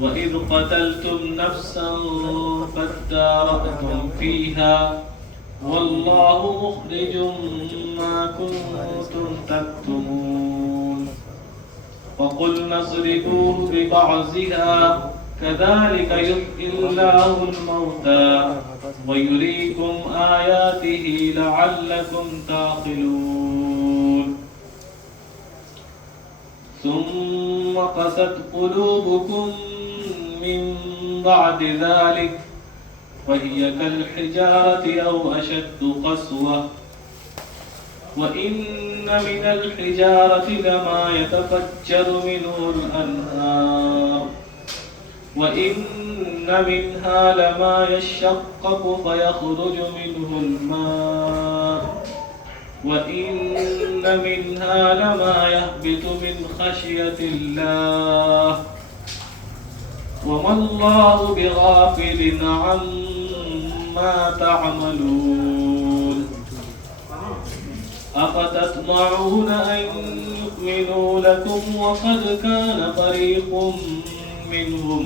وَإِذْ قَتَلْتُمْ نَفْسًا فَادَّارَأْتُمْ فِيهَا وَاللَّهُ مُخْرِجٌ مَا كُنتُمْ تَكْتُمُونَ فَقُلْنَا اضْرِبُوهُ بِبَعْضِهَا كَذَلِكَ يُحْيِي اللَّهُ الْمَوْتَى وَيُرِيكُمْ آيَاتِهِ لَعَلَّكُمْ تَعْقِلُونَ ثُمَّ قَسَتْ قُلُوبُكُمْ مِنْ بَعْدِ ذَلِكَ وَهِيَ كَالْحِجَارَةِ أَوْ أَشَدُّ قَسْوَةً وَإِنَّ مِنَ الْحِجَارَةِ لَمَا يَتَفَجَّرُ مِنْهُ الْأَنْهَارُ وَإِنَّ مِنْهَا لَمَا يَشَّقَّقُ فَيَخْرُجُ مِنْهُ الْمَاءُ وَإِنَّ مِنْهَا لَمَا يَهْبِطُ مِنْ خَشْيَةِ اللَّهِ وَمَا اللَّهُ بِغَافِلٍ عَمَّا تَعْمَلُونَ أَفَتَطْمَعُونَ أَنْ يُؤْمِنُوا لَكُمْ وَقَدْ كَانَ فَرِيقٌ مِّنْهُمْ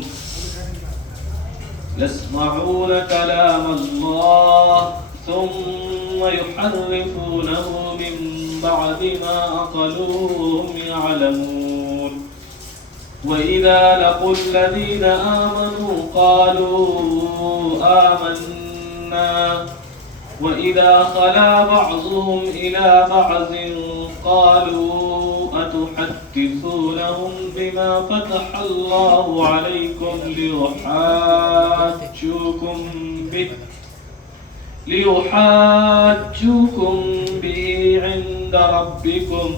يَسْمَعُونَ كَلَامَ اللَّهِ ثُمَّ يُحَرِّفُونَهُ مِنْ بَعْدِ مَا عَقَلُوهُ يَعْلَمُونَ وَإِذَا لَقُوا الَّذِينَ آمَنُوا قَالُوا آمَنَّا وَإِذَا خَلَا بَعْضُهُمْ إِلَى بَعْضٍ قَالُوا أَتُحَدِّثُونَهُم بِمَا فَتَحَ اللَّهُ عَلَيْكُمْ لِيُحَاجُّوكُم بِهِ عِندَ رَبِّكُمْ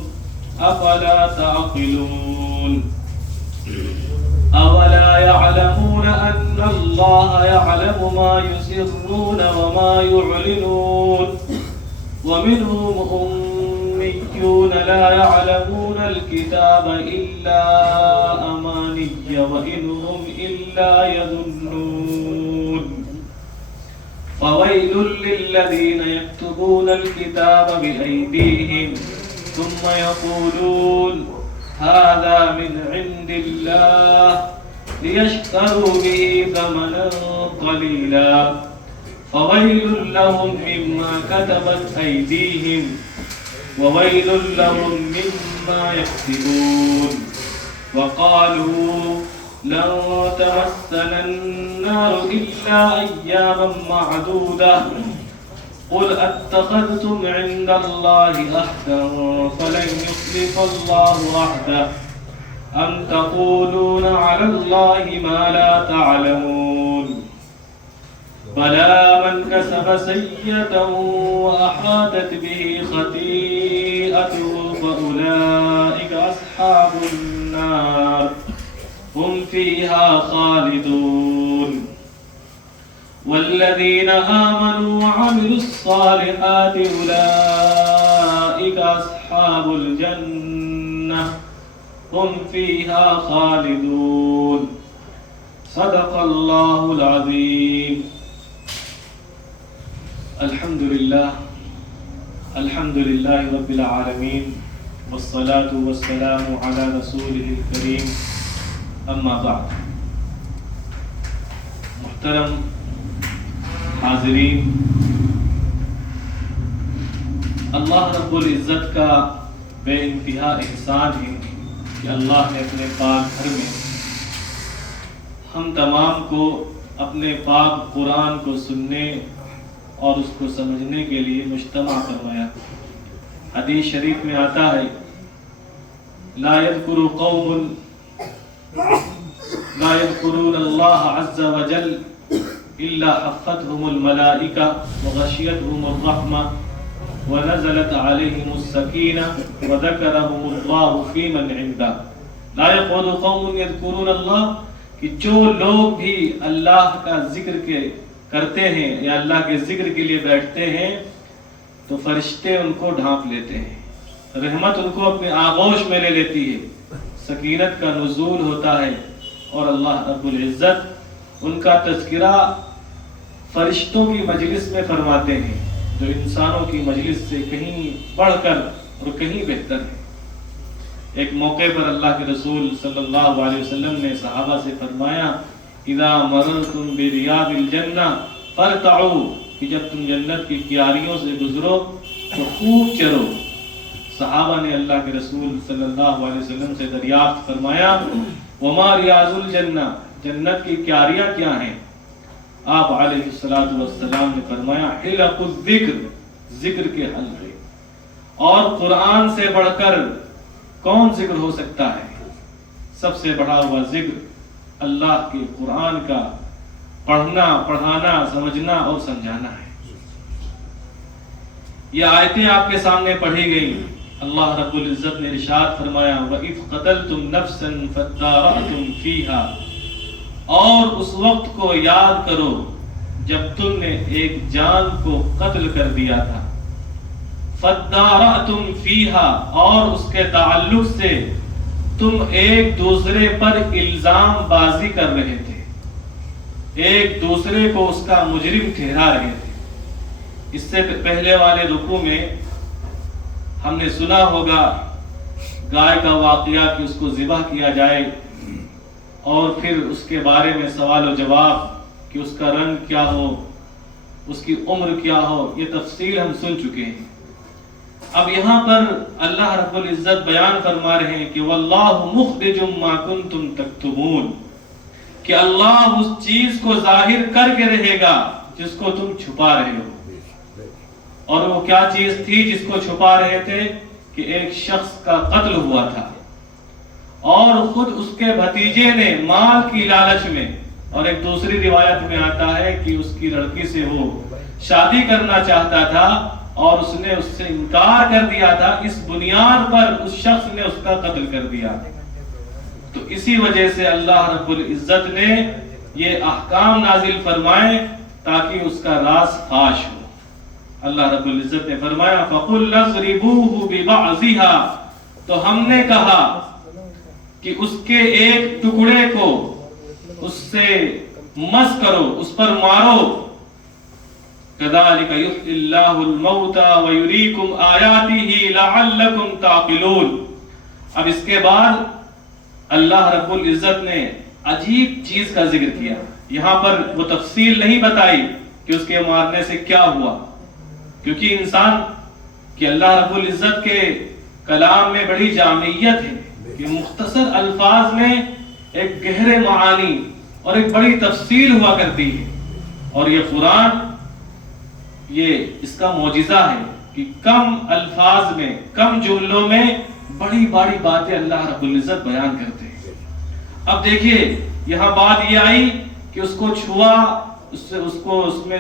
أَفَلَا تَعْقِلُونَ أَوَلَا يَعْلَمُونَ أَنَّ اللَّهَ يَعْلَمُ مَا يُسِرُّونَ وَمَا يُعْلِنُونَ وَمِنْهُمْ أُمِّيُّونَ لَا يَعْلَمُونَ الْكِتَابَ إِلَّا أَمَانِيَّ وَإِنْ هُمْ إِلَّا يَظُنُّونَ فَوَيْلٌ لِلَّذِينَ يَكْتُبُونَ الْكِتَابَ بِأَيْدِيهِمْ ثُمَّ يَقُولُونَ هذا من عند الله ليشتروا به ثمنا قليلا فويل لهم مما كتبت أيديهم وويل لهم مما يكسبون وقالوا لن تمسنا النار إلا أياما معدودة قل أتخذتم عند الله عهدا فلن يخلف الله عهده أم تقولون على الله ما لا تعلمون بلى من كسب سيئة وأحاطت به خطيئته فأولئك أصحاب النار هم فيها خالدون والذين آمنوا وعملوا الصالحات أولئك أصحاب الجنة هم فيها خالدون صدق الله العظيم الحمد لله رب العالمين والصلاة والسلام على رسوله الكريم أما بعد محترم حاضرین، اللہ رب العزت کا بے انتہا احسان ہے کہ اللہ نے اپنے پاک گھر میں ہم تمام کو اپنے پاک قرآن کو سننے اور اس کو سمجھنے کے لیے مجتمع فرمایا۔ حدیث شریف میں آتا ہے لا يذكرون الله عز وجل إلا حفتهم الملائكة وغشيتهم الرحمة ونزلت عليهم السكينة وذكرهم الله في من عنده لا يقول قوم يذكرون الله کہ جو لوگ بھی اللہ کا ذکر کرتے ہیں یا اللہ کے ذکر کے لیے بیٹھتے ہیں تو فرشتے ان کو ڈھانپ لیتے ہیں، رحمت ان کو اپنے آغوش میں لے لیتی ہے، سکینت کا نزول ہوتا ہے اور اللہ رب العزت ان کا تذکرہ فرشتوں کی مجلس میں فرماتے ہیں جو انسانوں کی مجلس سے کہیں بڑھ کر اور کہیں بہتر ہے۔ ایک موقع پر اللہ کے رسول صلی اللہ علیہ وسلم نے صحابہ سے فرمایا اذا مررتم بریاض الجنہ فرتعوا، کہ جب تم جنت کی کیاریوں سے گزرو تو خوب چرو۔ صحابہ نے اللہ کے رسول صلی اللہ علیہ وسلم سے دریافت فرمایا وما ریاض الجنہ، جنت کی کیاریاں کیا ہیں؟ آپ علیہ السلام نے فرمایا حلق الذکر، ذکر کے حلقے، اور قرآن سے بڑھ کر کون ذکر ہو سکتا ہے؟ سب سے بڑا ہوا ذکر اللہ کے قرآن کا پڑھنا، پڑھانا، سمجھنا اور سمجھانا ہے۔ یہ آیتیں آپ کے سامنے پڑھی گئی۔ اللہ رب العزت نے ارشاد فرمایا وَإِذْ قَتَلْتُمْ نَفْسًا فَادَّارَأْتُمْ فِيهَا، اور اس وقت کو یاد کرو جب تم نے ایک جان کو قتل کر دیا تھا، فَادَّارَأْتُمْ فِيهَا، اور اس کے تعلق سے تم ایک دوسرے پر الزام بازی کر رہے تھے، ایک دوسرے کو اس کا مجرم ٹھہرا رہے تھے۔ اس سے پہلے والے رکوع میں ہم نے سنا ہوگا گائے کا واقعہ کہ اس کو ذبح کیا جائے اور پھر اس کے بارے میں سوال و جواب کہ اس کا رنگ کیا ہو، اس کی عمر کیا ہو، یہ تفصیل ہم سن چکے ہیں۔ اب یہاں پر اللہ رب العزت بیان فرما رہے ہیں کہ واللہ مخرج ما کنتم تکتمون، کہ اللہ اس چیز کو ظاہر کر کے رہے گا جس کو تم چھپا رہے ہو۔ اور وہ کیا چیز تھی جس کو چھپا رہے تھے؟ کہ ایک شخص کا قتل ہوا تھا اور خود اس کے بھتیجے نے مال کی لالچ میں، اور ایک دوسری روایت میں آتا ہے کہ اس کی لڑکی سے وہ شادی کرنا چاہتا تھا اور اس نے اس سے انکار کر دیا تھا، اس بنیاد پر اس شخص نے اس کا قتل کر دیا۔ تو اسی وجہ سے اللہ رب العزت نے یہ احکام نازل فرمائے تاکہ اس کا راز فاش ہو۔ اللہ رب العزت نے فرمایا فَقُلْ نَضْرِبُوهُ بِبَعْضِهَا، تو ہم نے کہا کہ اس کے ایک ٹکڑے کو اس سے مس کرو، اس پر مارو۔ كَذَلِكَ يُحْيِي اللَّهُ الْمَوْتَى وَيُرِيكُمْ آيَاتِهِ لَعَلَّكُمْ تَعْقِلُونَ۔ اب اس کے بعد اللہ رب العزت نے عجیب چیز کا ذکر کیا۔ یہاں پر وہ تفصیل نہیں بتائی کہ اس کے مارنے سے کیا ہوا، کیونکہ انسان کہ اللہ رب العزت کے کلام میں بڑی جامعیت ہے کہ مختصر الفاظ میں ایک گہرے معانی اور ایک بڑی تفصیل ہوا کرتی ہے، اور یہ قرآن یہ اس کا معجزہ ہے کہ کم الفاظ میں، کم جملوں میں بڑی بڑی باتیں اللہ رب العزت بیان کرتے ہیں۔ اب دیکھیے یہاں بات یہ آئی کہ اس کو چھوا، اس میں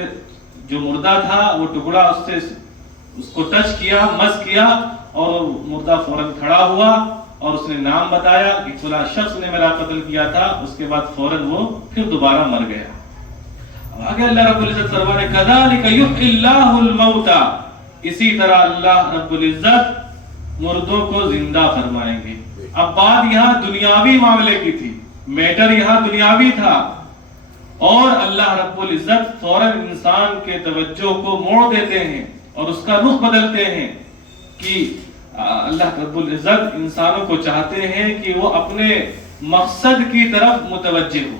جو مردہ تھا وہ ٹکڑا اس کو ٹچ کیا، مس کیا، اور مردہ فوراً کھڑا ہوا اور اس نے نام بتایا کہ فلاں شخص نے میرا قتل کیا تھا۔ اس کے بعد فوراً وہ پھر دوبارہ مر گیا۔ اب آگے اللہ رب العزت فرمانے كَذَلِكَ يُحْيِي اللَّهُ الْمَوْتَى، اسی طرح اللہ رب العزت مردوں کو زندہ فرمائیں گے۔ اب بات یہاں دنیاوی معاملے کی تھی، میٹر یہاں دنیاوی تھا، اور اللہ رب العزت فوراً انسان کے توجہ کو موڑ دیتے ہیں اور اس کا رخ بدلتے ہیں کہ اللہ رب العزت انسانوں کو چاہتے ہیں کہ وہ اپنے مقصد کی طرف متوجہ ہو۔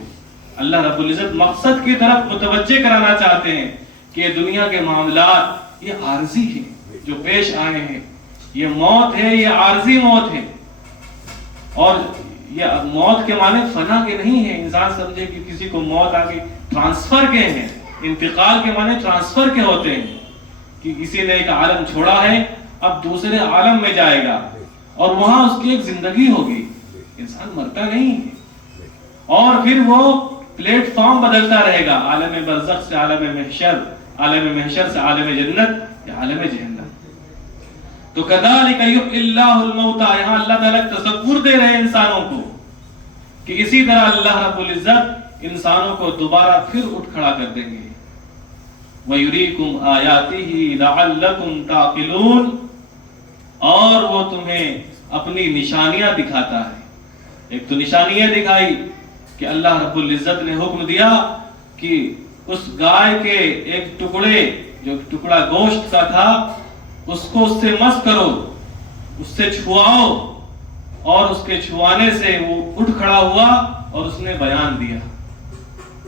اللہ رب العزت مقصد کی طرف متوجہ کرانا چاہتے ہیں کہ یہ دنیا کے معاملات یہ عارضی ہیں جو پیش آئے ہیں، یہ موت ہے، یہ عارضی موت ہے، اور یہ موت کے معنی فنا کے نہیں ہیں۔ انسان سمجھے کہ کسی کو موت آگے ٹرانسفر کے ہیں، انتقال کے معنی ٹرانسفر کے ہوتے ہیں کہ کسی نے ایک عالم چھوڑا ہے، اب دوسرے عالم میں جائے گا اور وہاں اس کی ایک زندگی ہوگی۔ انسان مرتا نہیں ہے، اور پھر وہ پلیٹ فارم بدلتا رہے گا، عالم برزخ سے عالم محشر، عالم محشر سے عالم جنت یا عالم جہنم۔ تو كَذَلِكَ يُحْيِي اللَّهُ الْمَوْتَى، یہاں اللہ تعالیٰ تصور دے رہے ہیں انسانوں کو کہ اسی طرح اللہ رب العزت انسانوں کو دوبارہ پھر اٹھ کھڑا کر دیں گے۔ وَيُرِيكُمْ آيَاتِهِ لَعَلَّكُمْ تَعْقِلُونَ، اور وہ تمہیں اپنی نشانیاں دکھاتا ہے۔ ایک تو نشانیاں دکھائی کہ اللہ رب العزت نے حکم دیا کہ اس گائے کے ایک ٹکڑے، جو ٹکڑا گوشت کا تھا، اس کو اس سے مس کرو، اس سے چھواؤ، اور اس کے چھوانے سے وہ اٹھ کھڑا ہوا اور اس نے بیان دیا۔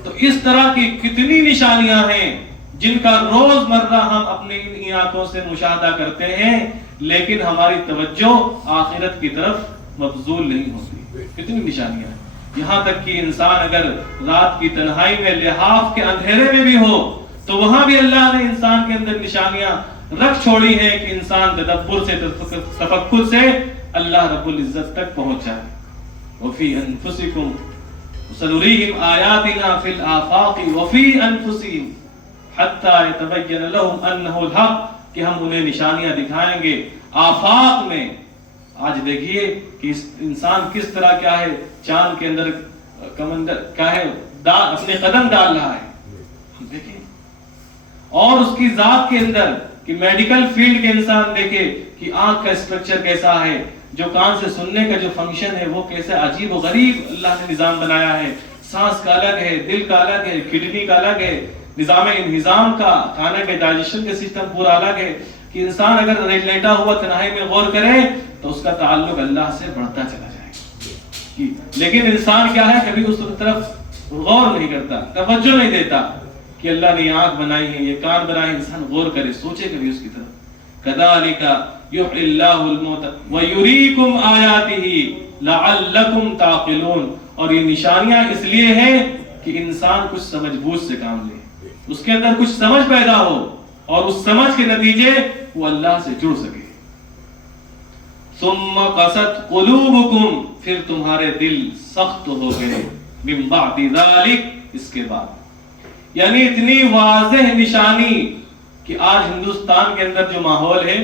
تو اس طرح کی کتنی نشانیاں ہیں جن کا روز مرہ ہم اپنی ان آنکھوں سے مشاہدہ کرتے ہیں، لیکن ہماری توجہ آخرت کی طرف مبذول نہیں ہوتی۔ کتنی نشانیاں ہیں، یہاں تک کہ انسان اگر رات کی تنہائی میں لحاف کے اندھیرے میں بھی ہو تو وہاں بھی اللہ نے انسان کے اندر نشانیاں رکھ چھوڑی ہیں کہ انسان تدبر سے تفکر سے اللہ رب العزت تک پہنچ جائے۔ وفی انفسکم سنریہم آیاتنا فی الآفاق وفی انفسہم حتی یتبین لہم انہ الحق، کہ ہم انہیں نشانیاں دکھائیں گے آفاق میں۔ آج دیکھیے کہ انسان کس طرح کیا ہے چاند کے اندر کمندر کیا ہے اپنے قدم ڈال رہا ہے، ہم دیکھیں، اور اس کی ذات کے اندر کہ میڈیکل فیلڈ کے انسان دیکھے کہ آنکھ کا اسٹرکچر کیسا ہے، جو کان سے سننے کا جو فنکشن ہے وہ کیسے عجیب و غریب اللہ نے نظام بنایا ہے، سانس کا الگ ہے، دل کا الگ ہے، کڈنی کا الگ ہے، نظام انہضام کا، کھانے کے ڈائجیشن کا سسٹم پورا الگ ہے، کہ انسان اگر لیٹا ہوا تنہائی میں غور کرے تو اس کا تعلق اللہ سے بڑھتا چلا جائے گا۔ لیکن انسان کیا ہے، کبھی اس طرف غور نہیں کرتا، توجہ نہیں دیتا کہ اللہ نے یہ آنکھ بنائی ہے، یہ کان بنائے، انسان غور کرے، سوچے کبھی اس کی طرف۔ کذالک یحیی اللہ الموتى ویریکم آیاتہ لعلکم تعقلون، اور یہ نشانیاں اس لیے ہیں کہ انسان کچھ سمجھ بوجھ سے کام لے، اس کے اندر کچھ سمجھ پیدا ہو اور اس سمجھ کے نتیجے وہ اللہ سے جڑ سکے۔ ثم قست قلوبکم، پھر تمہارے دل سخت ہو گئے، من بعد ذلک، اس کے بعد، یعنی اتنی واضح نشانی کہ آج ہندوستان کے اندر جو ماحول ہے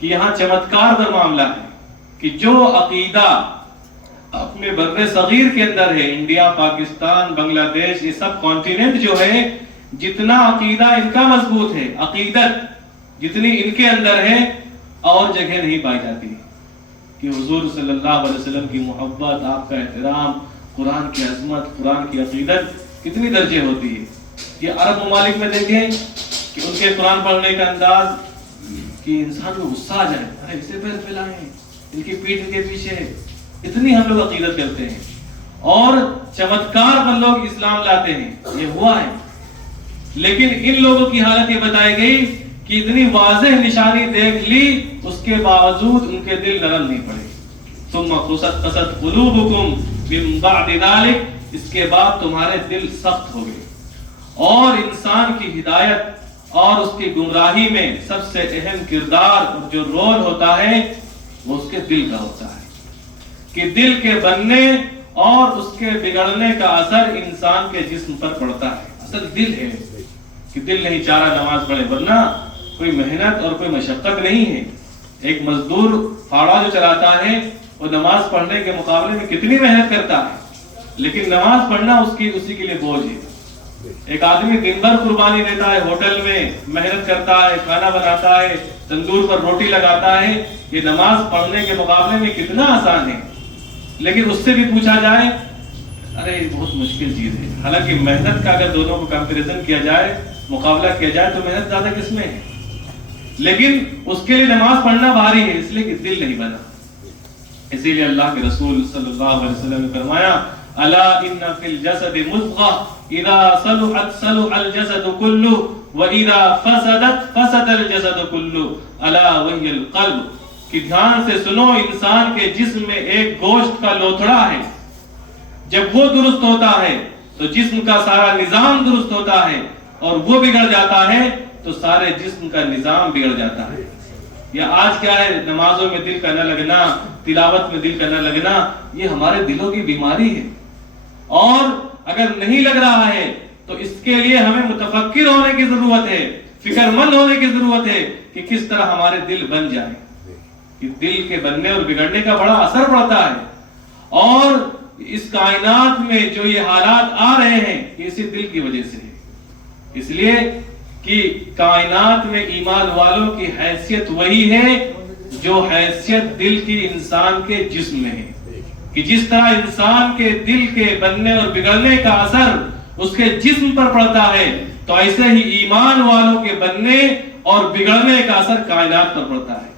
کہ یہاں چمتکار کا معاملہ ہے کہ جو عقیدہ اپنے بر صغیر کے اندر ہے، انڈیا، پاکستان، بنگلہ دیش، یہ سب کانٹیننٹ جو ہے، جتنا عقیدہ ان کا مضبوط ہے، عقیدت جتنی ان کے اندر ہے اور جگہ نہیں پائی جاتی، کہ حضور صلی اللہ علیہ وسلم کی محبت، آپ کا احترام، قرآن کی عظمت، قرآن کی عقیدت کتنی درجے ہوتی ہے۔ یہ عرب ممالک میں دیکھیں کہ ان کے قرآن پڑھنے کا انداز کہ انسان کو غصہ آ جائے، ارے اسے پیر پھیلائیں، ان کی پیٹھ کے پیچھے، اتنی ہم لوگ عقیدت کرتے ہیں، اور چمتکار پر لوگ اسلام لاتے ہیں، یہ ہوا ہے۔ لیکن ان لوگوں کی حالت یہ بتائی گئی کہ اتنی واضح نشانی دیکھ لی، اس کے باوجود ان کے دل نرم نہیں پڑے۔ ثم قست قلوبکم من بعد ذلک، اس کے بعد تمہارے دل سخت ہو گئے۔ اور انسان کی ہدایت اور اس کی گمراہی میں سب سے اہم کردار اور جو رول ہوتا ہے وہ اس کے دل کا ہوتا ہے، کہ دل کے بننے اور اس کے بگڑنے کا اثر انسان کے جسم پر پڑتا ہے۔ اصل دل ہے کہ دل نہیں چاہ رہا نماز پڑھے، ورنہ کوئی محنت اور کوئی مشقت نہیں ہے۔ ایک مزدور پھاڑا جو چلاتا ہے وہ نماز پڑھنے کے مقابلے میں کتنی محنت کرتا ہے، لیکن نماز پڑھنا اسی کے لیے بوجھ ہے۔ ایک آدمی دن بھر قربانی دیتا ہے، ہوٹل میں محنت کرتا ہے، کھانا بناتا ہے، تندور پر روٹی لگاتا ہے، یہ نماز پڑھنے کے مقابلے میں کتنا آسان ہے، لیکن اس سے بھی پوچھا جائے ارے یہ بہت مشکل چیز ہے۔ حالانکہ محنت کا اگر دونوں کو کمپیریزن کیا جائے، مقابلہ کیا جائے، تو محنت زیادہ کس میں ہے، لیکن اس کے لیے نماز پڑھنا بھاری ہے، اس لیے کہ دل نہیں بنا۔ اسی لیے اللہ کے رسول صلی اللہ علیہ وسلم نے فرمایا الا ان فی الجسد مضغہ اذا صلحت صلح الجسد كله واذا فسدت فسد الجسد كله الا وهي القلب، کہ دھیان سے سنو، انسان کے جسم میں ایک گوشت کا لوتھڑا ہے، جب وہ درست ہوتا ہے تو جسم کا سارا نظام درست ہوتا ہے، اور وہ بگڑ جاتا ہے تو سارے جسم کا نظام بگڑ جاتا ہے۔ یا آج کیا ہے، نمازوں میں دل کا نہ لگنا، تلاوت میں دل کا نہ لگنا، یہ ہمارے دلوں کی بیماری ہے، اور اگر نہیں لگ رہا ہے تو اس کے لیے ہمیں متفکر ہونے کی ضرورت ہے، فکر مند ہونے کی ضرورت ہے کہ کس طرح ہمارے دل بن جائیں، کہ دل کے بننے اور بگڑنے کا بڑا اثر پڑتا ہے، اور اس کائنات میں جو یہ حالات آ رہے ہیں اسی دل کی وجہ سے ہے۔ اس لیے کہ کائنات میں ایمان والوں کی حیثیت وہی ہے جو حیثیت دل کی انسان کے جسم میں ہے، کہ جس طرح انسان کے دل کے بننے اور بگڑنے کا اثر اس کے جسم پر پڑتا ہے، تو ایسے ہی ایمان والوں کے بننے اور بگڑنے کا اثر کائنات پر پڑتا ہے۔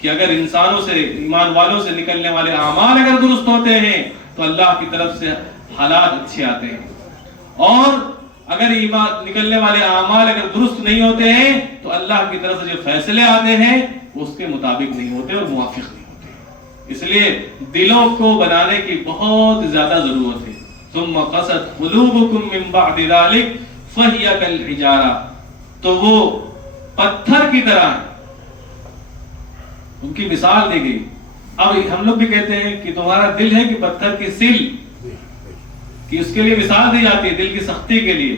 کہ اگر انسانوں سے، ایمان والوں سے نکلنے والے اعمال اگر درست ہوتے ہیں تو اللہ کی طرف سے حالات اچھے آتے ہیں، اور اگر ایمان نکلنے والے اعمال اگر درست نہیں ہوتے ہیں تو اللہ کی طرف سے جو فیصلے آتے ہیں وہ اس کے مطابق نہیں ہوتے اور موافق نہیں ہوتے۔ اس لیے دلوں کو بنانے کی بہت زیادہ ضرورت ہے۔ ثم قست قلوبکم من بعد ذلک فہی کالحجارہ، تو وہ پتھر کی طرح ہے، ان کی مثال دی گئی۔ اب ہم لوگ بھی کہتے ہیں کہ تمہارا دل ہے کہ پتھر کی سل، کہ اس کے لیے مثال دی جاتی ہے دل کی سختی کے لیے،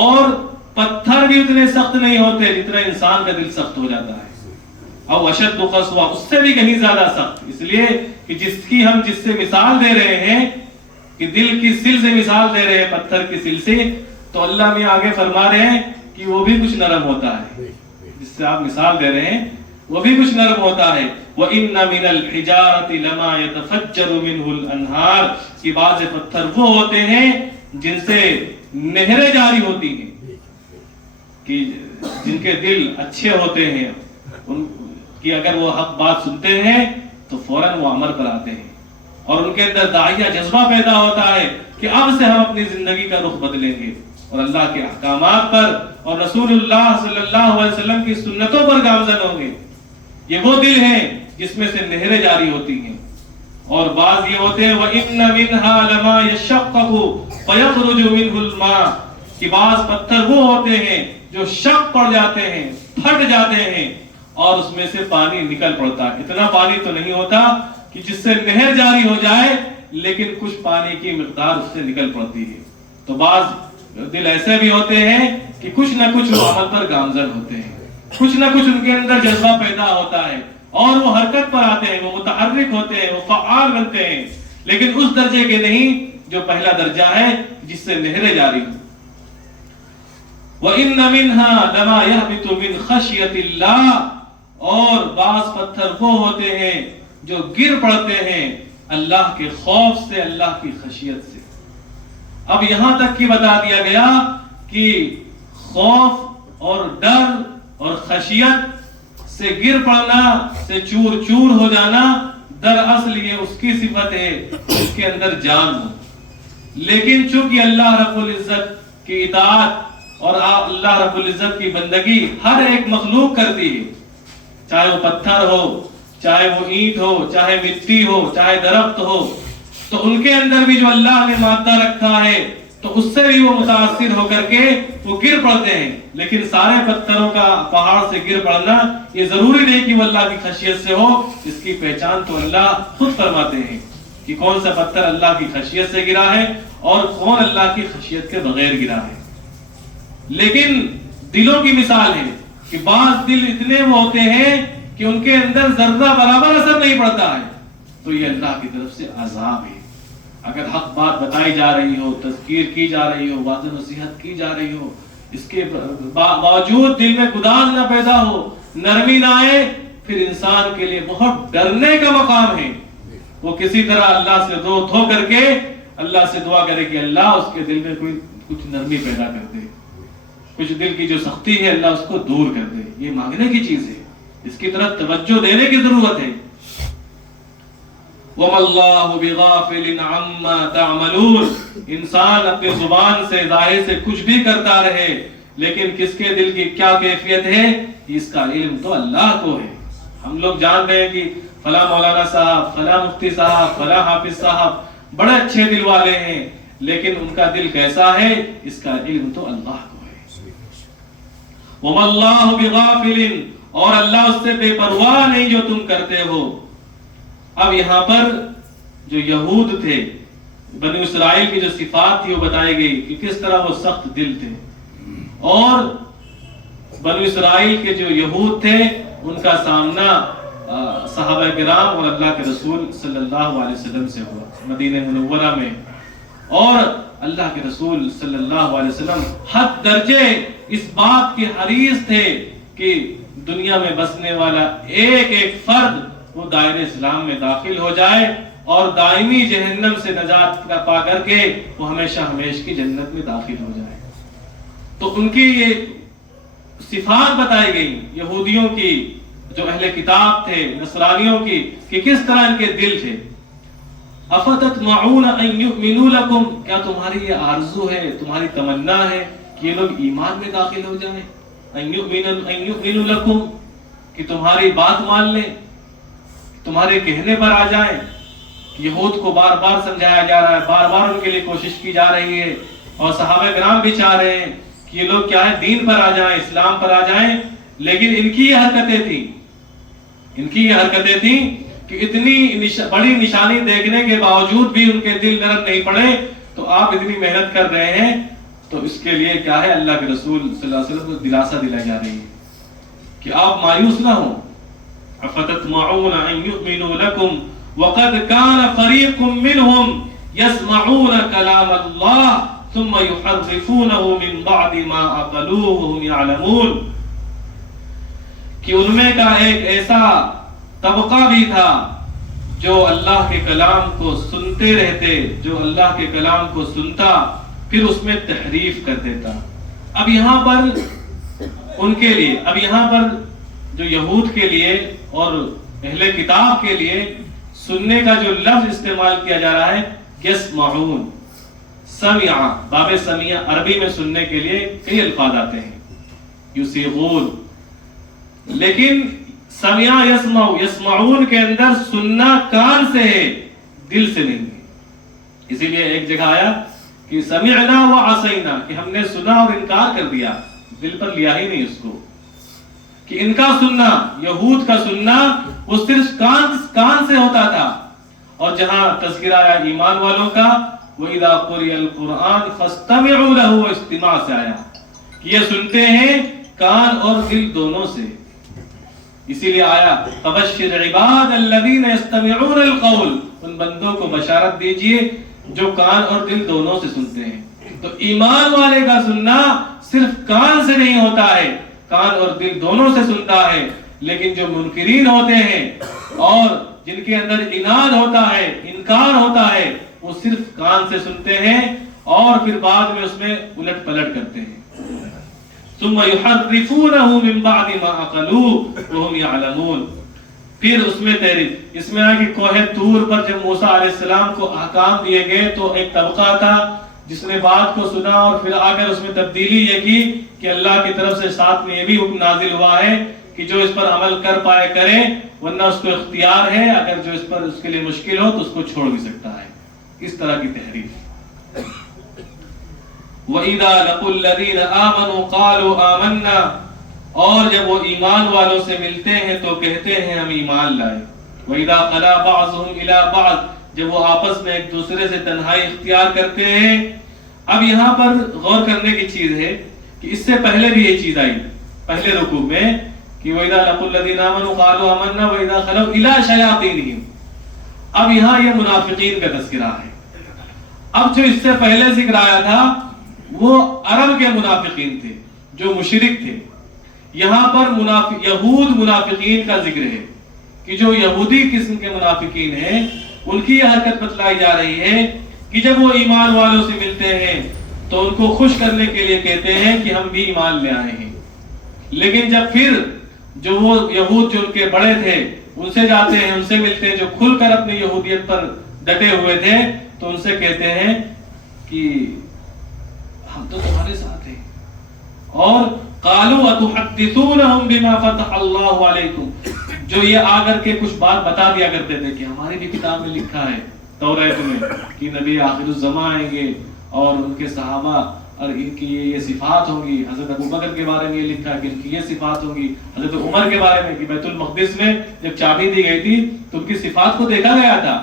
اور پتھر بھی اتنے سخت نہیں ہوتے جتنا انسان کا دل سخت ہو جاتا ہے، اور اشد قسوہ، اس سے بھی کہیں زیادہ سخت، اس لیے کہ جس سے مثال دے رہے ہیں کہ دل کی سل سے مثال دے رہے ہیں، پتھر کی سل سے، تو اللہ میں آگے فرما رہے ہیں کہ وہ بھی کچھ نرم ہوتا ہے، جس سے آپ مثال دے رہے ہیں وہ بھی کچھ نرم ہوتا ہے۔ وَإِنَّ مِنَ الْحِجَارَةِ لَمَا يَتَفَجَّرُ مِنْهُ الْأَنْهَارُ، کہ بعض پتھر وہ ہوتے ہیں جن سے نہریں جاری ہوتی ہیں، کہ جن کے دل اچھے ہوتے ہیں، ان کی اگر وہ حق بات سنتے ہیں تو فوراً وہ عمل پر آتے ہیں، اور ان کے اندر داعیہ جذبہ پیدا ہوتا ہے کہ اب سے ہم اپنی زندگی کا رخ بدلیں گے اور اللہ کے احکامات پر اور رسول اللہ صلی اللہ علیہ وسلم کی سنتوں پر گامزن ہوں گے۔ یہ وہ دل ہیں جس میں سے نہریں جاری ہوتی ہیں، اور بعض یہ ہوتے ہیں وَإِنَّ مِنْهَا لَمَا يَشَّقَّقُ فَيَخْرُجُ مِنْهُ الْمَاءُ، کہ بعض پتھر وہ ہوتے ہیں جو شق پڑ جاتے ہیں، پھٹ جاتے ہیں، اور اس میں سے پانی نکل پڑتا ہے۔ اتنا پانی تو نہیں ہوتا کہ جس سے نہر جاری ہو جائے، لیکن کچھ پانی کی مقدار اس سے نکل پڑتی ہے۔ تو بعض دل ایسے بھی ہوتے ہیں کہ کچھ نہ کچھ وہ عمل پر گامزن ہوتے ہیں، کچھ نہ کچھ ان کے اندر جذبہ پیدا ہوتا ہے، اور وہ حرکت پر آتے ہیں، وہ متحرک ہوتے ہیں، وہ فعال بنتے ہیں، لیکن اس درجے کے نہیں جو پہلا درجہ ہے جس سے نہریں جاری ہوں۔ وَإِنَّ مِنْهَا لَمَا يَهْبِطُ مِنْ خَشْيَةِ اللَّهِ، اور بعض پتھر وہ ہوتے ہیں جو گر پڑتے ہیں اللہ کے خوف سے، اللہ کی خشیت سے۔ اب یہاں تک کی بتا دیا گیا کہ خوف اور ڈر اور خشیت سے گر پڑنا، سے چور چور ہو جانا، دراصل یہ اس کی صفت ہے جس کے اندر جان ہو، لیکن چونکہ اللہ رب العزت کی اطاعت اور اللہ رب العزت کی بندگی ہر ایک مخلوق کرتی ہے، چاہے وہ پتھر ہو، چاہے وہ اینٹ ہو، چاہے مٹی ہو، چاہے درخت ہو، تو ان کے اندر بھی جو اللہ نے مادہ رکھا ہے تو اس سے بھی وہ متاثر ہو کر کے وہ گر پڑتے ہیں، لیکن سارے پتھروں کا پہاڑ سے گر پڑنا یہ ضروری نہیں کہ وہ اللہ کی خشیت سے ہو، اس کی پہچان تو اللہ خود فرماتے ہیں کہ کون سا پتھر اللہ کی خشیت سے گرا ہے اور کون اللہ کی خشیت کے بغیر گرا ہے۔ لیکن دلوں کی مثال ہے کہ بعض دل اتنے وہ ہوتے ہیں کہ ان کے اندر ذرہ برابر اثر نہیں پڑتا ہے، تو یہ اللہ کی طرف سے عذاب ہے۔ اگر حق بات بتائی جا رہی ہو، تذکیر کی جا رہی ہو، واضح نصیحت کی جا رہی ہو، اس کے باوجود دل میں گداز نہ پیدا ہو، نرمی نہ آئے، پھر انسان کے لیے بہت ڈرنے کا مقام ہے۔ وہ کسی طرح اللہ سے رو دھو کر کے اللہ سے دعا کرے کہ اللہ اس کے دل میں کوئی کچھ نرمی پیدا کر دے، کچھ دل کی جو سختی ہے اللہ اس کو دور کر دے۔ یہ مانگنے کی چیز ہے، اس کی طرف توجہ دینے کی ضرورت ہے۔ وَمَا اللَّهُ بِغَافِلٍ عَمَّا تَعْمَلُونَ، انسان اپنی زبان سے ظاہر سے کچھ بھی کرتا رہے، لیکن کس کے دل کی کیا کیفیت ہے اس کا علم تو اللہ کو ہے۔ ہم لوگ جانتے ہیں کہ فلاں مولانا صاحب، فلاں مفتی صاحب، فلاں حافظ صاحب بڑے اچھے دل والے ہیں، لیکن ان کا دل کیسا ہے اس کا علم تو اللہ کو ہے۔ وَمَا اللَّهُ بِغَافِلٍ، اور اللہ اس سے بے پرواہ نہیں جو تم کرتے ہو۔ اب یہاں پر جو یہود تھے، بنی اسرائیل کی جو صفات تھی وہ بتائی گئی کہ کس طرح وہ سخت دل تھے، اور بنی اسرائیل کے جو یہود تھے ان کا سامنا صحابہ کرام اور اللہ کے رسول صلی اللہ علیہ وسلم سے ہوا مدینہ منورہ میں، اور اللہ کے رسول صلی اللہ علیہ وسلم حد درجے اس بات کے حریص تھے کہ دنیا میں بسنے والا ایک ایک فرد وہ دائرہ اسلام میں داخل ہو جائے اور دائمی جہنم سے نجات پا کر کے وہ ہمیشہ ہمیش کی جنت میں داخل ہو جائے۔ تو ان کی یہ صفات بتائی گئی یہودیوں کی، جو اہل کتاب تھے نصرانیوں کی کہ کس طرح ان کے دل تھے. افتطمعون ان یؤمنوا لکم، کیا تمہاری یہ آرزو ہے، تمہاری تمنا ہے کہ یہ لوگ ایمان میں داخل ہو جائیں؟ ان یؤمنوا لکم، کہ تمہاری بات مان لیں، تمہارے کہنے پر آ جائیں. یہود کو بار بار سمجھایا جا رہا ہے، بار بار ان کے لیے کوشش کی جا رہی ہے، اور صحابہ کرام بھی چاہ رہے ہیں کہ یہ لوگ کیا ہے، دین پر آ جائیں، اسلام پر آ جائیں. لیکن ان کی یہ حرکتیں تھیں کہ اتنی بڑی نشانی دیکھنے کے باوجود بھی ان کے دل نرم نہیں پڑے. تو آپ اتنی محنت کر رہے ہیں، تو اس کے لیے کیا ہے، اللہ کے رسول صلی اللہ علیہ وسلم کو دلاسا دلائی جا رہی ہے کہ آپ مایوس نہ ہوں. افتطمعون ان یؤمنوا لکم وقد كان فريق منهم يسمعون كلام الله ثم يحرفونه من بعد ما عقلوه وهم يعلمون. کہ ان میں کا ایک ایسا طبقہ بھی تھا جو اللہ کے کلام کو سنتے رہتے، جو اللہ کے کلام کو سنتا پھر اس میں تحریف کر دیتا. اب یہاں پر ان کے لیے، اب یہاں پر جو یہود کے لیے اور اہل کتاب کے لیے سننے کا جو لفظ استعمال کیا جا رہا ہے، یسمعون، سمع، باب سمیع عربی میں سننے کے لیے کئی الفاظ آتے ہیں، یسیغون، لیکن سمع یسمع، یسمعون کے اندر سننا کان سے ہے، دل سے نہیں. اسی لیے ایک جگہ آیا کہ سمعنا وعصینا، کہ ہم نے سنا اور انکار کر دیا، دل پر لیا ہی نہیں اس کو. کہ ان کا سننا، یہود کا سننا وہ صرف کان سے ہوتا تھا. اور جہاں تذکرہ آیا ایمان والوں کا، وَإِذَا قُرِئَ الْقُرْآنُ فَاسْتَمِعُوا لَهُ، استماع سے آیا کہ یہ سنتے ہیں کان اور دل دونوں سے. اسی لیے آیا فَبَشِّرْ عِبَادَ الَّذِينَ يَسْتَمِعُونَ الْقَوْلَ، ان بندوں کو بشارت دیجئے جو کان اور دل دونوں سے سنتے ہیں. تو ایمان والے کا سننا صرف کان سے نہیں ہوتا ہے، کان اور دل دونوں سے سنتا ہے. لیکن جو منکرین ہوتے ہیں اور جن کے اندر عناد ہوتا ہے، انکار ہوتا ہے، وہ صرف کان سے سنتے ہیں اور پھر بعد میں اس میں الٹ پلٹ کرتے ہیں. ثم يحرفونه من بعد ما عقلوه وهم يعلمون. پھر اس میں تحریف، اس میں آیا کہ کوہ طور پر جب موسیٰ علیہ السلام کو احکام دیے گئے تو ایک طبقہ تھا جس نے بات کو سنا اور پھر آ کر اس میں تبدیلی یہ کی کہ اللہ کی طرف سے ساتھ میں یہ بھی حکم نازل ہوا ہے کہ جو اس پر عمل کر پائے کرے، ورنہ اس کو اختیار ہے، اگر جو اس پر اس کے لیے مشکل ہو تو اس کو چھوڑ بھی سکتا ہے. اس طرح کی تحریف. وَإِذَا لَقُوا الَّذِينَ آمَنُوا قَالُوا آمَنَّا، اور جب وہ ایمان والوں سے ملتے ہیں تو کہتے ہیں ہم ایمان لائے. وَإِذَا خَلَا بَعْضُهُمْ إِلَى بَعْضٍ، جب وہ آپس میں ایک دوسرے سے تنہائی اختیار کرتے ہیں. اب یہاں پر غور کرنے کی چیز ہے کہ اس سے پہلے بھی یہ چیز آئی پہلے رکوع میں کہ وَإِذَا لَقُوا الَّذِينَ آمَنُوا قَالُوا آمَنَّا وَإِذَا خَلَوْا إِلَى شَيَاطِينِهِمْ. اب یہاں یہ منافقین کا تذکرہ ہے. اب جو اس سے پہلے ذکر آیا تھا وہ عرب کے منافقین تھے جو مشرک تھے. یہاں پر یہود منافقین کا ذکر ہے کہ جو یہودی قسم کے منافقین ہیں ان کی یہ حرکت بتلائی جا رہی ہے کہ جب وہ ایمان والوں سے ملتے ہیں تو ان کو خوش کرنے کے لیے کہتے ہیں کہ ہم بھی ایمان لے آئے ہیں. لیکن جب پھر جو وہ یہود جو ان کے بڑے تھے ان سے جاتے ہیں، ان سے ملتے ہیں جو کھل کر اپنی یہودیت پر ڈٹے ہوئے تھے، تو ان سے کہتے ہیں کہ ہم تو تمہارے ساتھ ہیں. اور قالوا اتحدثونهم بما فتح اللہ علیکم، جو یہ آ کر کے کچھ بات بتا دیا کرتے تھے کہ ہماری بھی کتاب میں لکھا ہے توریت میں کہ نبی آخر الزمان آئیں گے اور ان کے صحابہ اور ان کی یہ صفات ہوں گی. حضرت ابوبکر کے بارے میں یہ لکھا ہے کہ ان کی یہ صفات ہوں گی. حضرت عمر کے بارے میں کہ بیت المقدس میں جب چابی دی گئی تھی تو ان کی صفات کو دیکھا گیا تھا.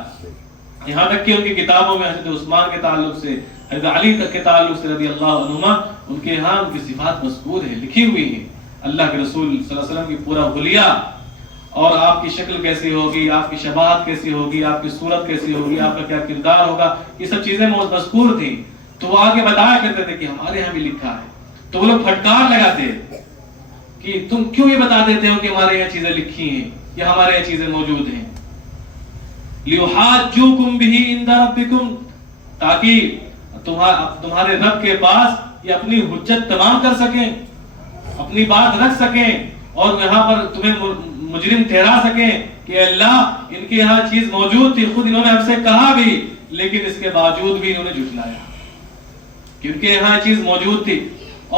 یہاں تک کہ ان کی کتابوں میں حضرت عثمان کے تعلق سے، حضرت علی کے تعلق سے رضی اللہ عنہما، ان کے ہاں ان کی صفات مذکور ہیں، لکھی ہوئی ہیں. اللہ کے رسول صلی اللہ علیہ وسلم کی پورا حلیہ اور آپ کی شکل کیسی ہوگی، آپ کی شباہت کیسی ہوگی، آپ کی صورت کیسی ہوگی، آپ کا کیا کردار ہوگا، یہ سب چیزیں مذکور تھیں. تو وہ آگے بتایا کرتے تھے کہ ہمارے ہاں بھی لکھا ہے. تو وہ لوگ پھٹکار لگاتے کہ تم کیوں یہ بتا دیتے ہو کہ ہمارے یہاں چیزیں لکھی ہیں یا ہمارے یہاں چیزیں موجود ہیں. لِيُحَاجُّوكُمْ بِهِ عِندَ رَبِّكُمْ، تاکہ تمہارے رب کے پاس یہ اپنی حجت تمام کر سکیں، اپنی بات رکھ سکیں اور یہاں پر تمہیں مجرم ٹھہرا سکیں کہ اللہ ان کے یہاں چیز موجود تھی، خود انہوں نے ہم سے کہا بھی، لیکن اس کے باوجود بھی انہوں نے جھٹلایا کہ ان کے یہاں چیز موجود تھی،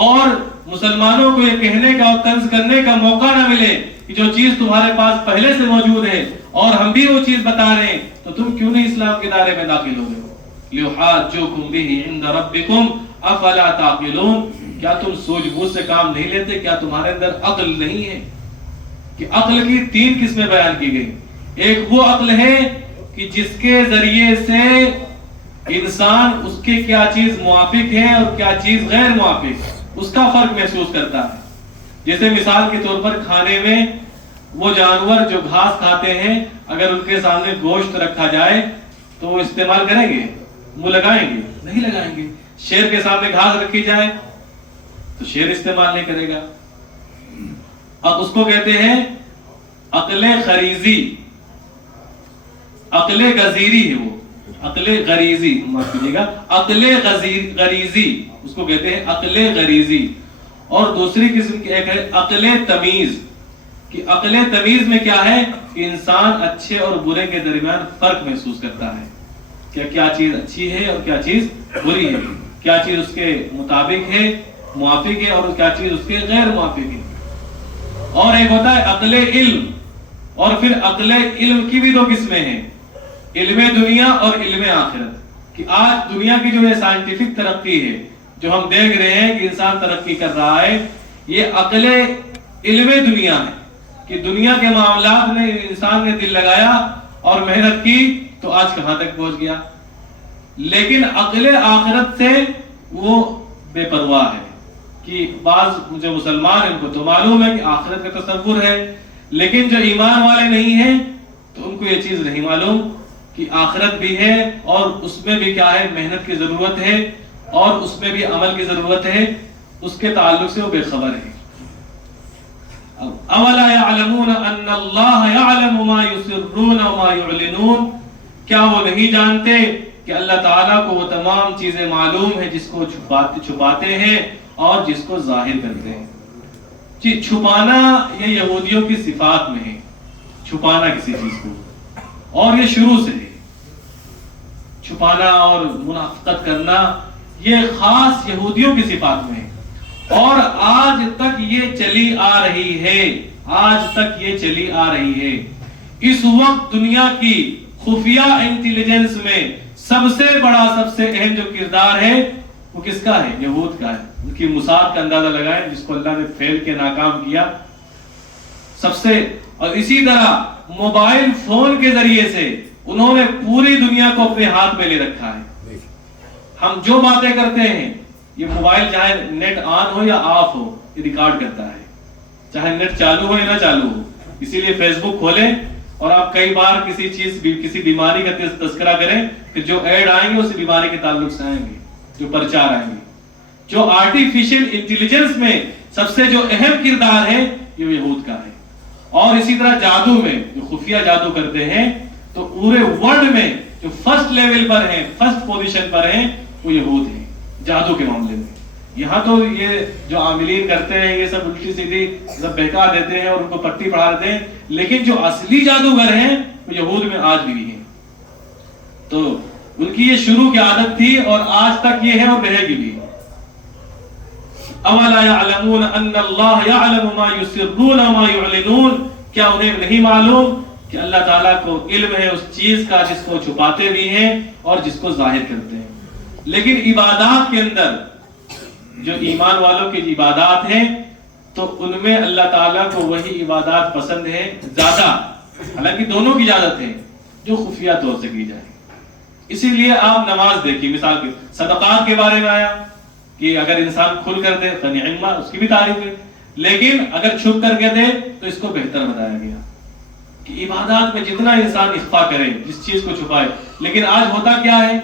اور مسلمانوں کو یہ کہنے کا اور طنز کرنے کا موقع نہ ملے کہ جو چیز تمہارے پاس پہلے سے موجود ہے اور ہم بھی وہ چیز بتا رہے ہیں تو تم کیوں نہیں اسلام کے دائرے میں داخل ہو رہے ہو؟ لِيُحَاجُّكُمْ بِهِ عِنْدَ رَبِّكُمْ أَفَلَا تَعْقِلُونَ، کیا تم سوچ بوجھ سے کام نہیں لیتے؟ کیا تمہارے اندر عقل نہیں ہے؟ کہ عقل کی 3 قسمیں بیان کی گئی. ایک وہ عقل ہے کہ جس کے ذریعے سے انسان اس کے کیا چیز موافق ہے اور کیا چیز غیر موافق، اس کا فرق محسوس کرتا ہے. جیسے مثال کے طور پر کھانے میں وہ جانور جو گھاس کھاتے ہیں، اگر ان کے سامنے گوشت رکھا جائے تو وہ استعمال کریں گے؟ منہ لگائیں گے؟ نہیں لگائیں گے. شیر کے سامنے گھاس رکھی جائے تو شیر استعمال نہیں کرے گا. اب اس کو کہتے ہیں عقل غریزی، عقل غزیری ہے وہ، عقل غریزی، معاف کیجیے گا، عقل غریزی اس کو کہتے ہیں عقل غریزی. اور دوسری قسم کی ایک ہے عقل تمیز، کہ عقل تمیز میں کیا ہے؟ انسان اچھے اور برے کے درمیان فرق محسوس کرتا ہے کہ کیا چیز اچھی ہے اور کیا چیز بری ہے، کیا چیز اس کے مطابق ہے، موافق ہے، اور کیا چیز اس کے غیر موافق ہے. اور ایک ہوتا ہے عقل علم، اور پھر عقل علم کی بھی 2 قسمیں ہیں، علم دنیا اور علم آخرت. کہ آج دنیا کی جو یہ سائنٹیفک ترقی ہے، جو ہم دیکھ رہے ہیں کہ انسان ترقی کر رہا ہے، یہ عقل علم دنیا ہے کہ دنیا کے معاملات میں انسان نے دل لگایا اور محنت کی تو آج کہاں تک پہنچ گیا. لیکن عقل آخرت سے وہ بے پرواہ ہے کہ بعض جو مسلمان ہیں ان کو تو معلوم ہے کہ آخرت کا تصور ہے، لیکن جو ایمان والے نہیں ہیں تو ان کو یہ چیز نہیں معلوم کہ آخرت بھی ہے اور اس میں بھی کیا ہے، محنت کی ضرورت ہے اور اس میں بھی عمل کی ضرورت ہے. اس کے تعلق سے وہ بے خبر ہے. اولا يعلمون ان اللہ يعلم ما يسرون وما يعلنون، کیا وہ نہیں جانتے کہ اللہ تعالیٰ کو وہ تمام چیزیں معلوم ہے جس کو چھپاتے ہیں اور جس کو ظاہر کرتے ہیں. جی چھپانا یہ یہودیوں کی صفات میں ہے، چھپانا کسی چیز کو، اور یہ شروع سے ہے. چھپانا اور منافقت کرنا یہ خاص یہودیوں کی صفات میں ہے، اور آج تک یہ چلی آ رہی ہے، آج تک یہ چلی آ رہی ہے. اس وقت دنیا کی خفیہ انٹیلیجنس میں سب سے بڑا، سب سے اہم جو کردار ہے وہ کس کا ہے؟ یہود کا ہے. ان کی موساد کا اندازہ لگائیں جس کو اللہ نے فیل کے ناکام کیا سب سے. اور اسی طرح موبائل فون کے ذریعے سے انہوں نے پوری دنیا کو اپنے ہاتھ میں لے رکھا ہے. ہم جو باتیں کرتے ہیں یہ موبائل چاہے نیٹ آن ہو یا آف ہو یہ ریکارڈ کرتا ہے، چاہے نیٹ چالو ہو یا نہ چالو ہو. اسی لیے فیس بک کھولیں اور آپ کئی بار کسی چیز، کسی بیماری کا تذکرہ کریں کہ جو ایڈ آئیں گے اسی بیماری کے تعلق سے آئیں گے، جو پرچار آئیں گے. جو آرٹیفیشل انٹیلیجنس میں سب سے جو اہم کردار ہے یہ یہود کا ہے. اور اسی طرح جادو میں جو خفیہ جادو کرتے ہیں تو پورے ورلڈ میں جو فرسٹ لیول پر ہیں، فرسٹ پوزیشن پر ہیں وہ یہود ہیں جادو کے معاملے میں. یہاں تو یہ جو عاملین کرتے ہیں یہ سب الٹی سیدھی سب بہکا دیتے ہیں اور ان کو پٹی پڑھا دیتے ہیں، لیکن جو اصلی جادوگر ہیں وہ یہود میں آج بھی ہیں. تو ان کی یہ شروع کی عادت تھی اور آج تک یہ ہے اور رہے گی بھی. اولا يعلمون ان اللہ يعلم ما يسرون وما يعلنون، کیا انہیں نہیں معلوم کہ اللہ تعالیٰ کو علم ہے اس چیز کا جس کو چھپاتے بھی ہیں اور جس کو ظاہر کرتے ہیں. لیکن عبادات کے اندر جو ایمان والوں کی عبادات ہیں تو ان میں اللہ تعالیٰ کو وہی عبادات پسند ہے زیادہ، حالانکہ دونوں کی اجازت ہے، جو خفیہ طور سے کی جائے. اسی لیے آپ نماز دیکھیے، مثال کے صدقات کے بارے میں آیا کہ اگر انسان کھل کر دے فنعم، اس کی بھی تعریف ہے، لیکن اگر چھپ کر کے دے تو اس کو بہتر بتایا گیا کہ عبادات میں جتنا انسان اخفا کرے، جس چیز کو چھپائے. لیکن آج ہوتا کیا ہے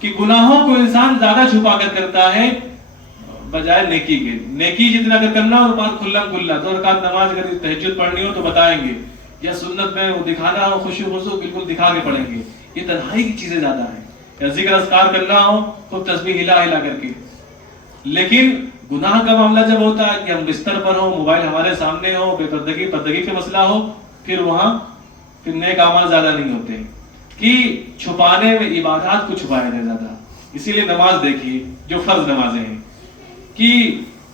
کہ گناہوں کو انسان زیادہ چھپا کر کرتا ہے بجائے نیکی کے. نیکی جتنا اگر کرنا ہو بات کھلا کھلا، 2 رکعت نماز اگر تہجد پڑھنی ہو تو بتائیں گے، یا سنت میں وہ دکھانا ہو خوشی خصوص بالکل دکھا کے پڑھیں گے. یہ تنہائی کی چیزیں زیادہ ہیں. یا ذکر اذکار کرنا ہو تو تسبیح ہلا ہلا کر کے. لیکن گناہ کا معاملہ جب ہوتا ہے کہ ہم بستر پر ہو، موبائل ہمارے سامنے ہو، بے پردگی کے مسئلہ ہو، پھر وہاں پھر نیک اعمال زیادہ نہیں ہوتے ہیں کہ چھپانے میں عبادات کو چھپایا جائے زیادہ. اسی لیے نماز دیکھیے جو فرض نمازیں ہیں کہ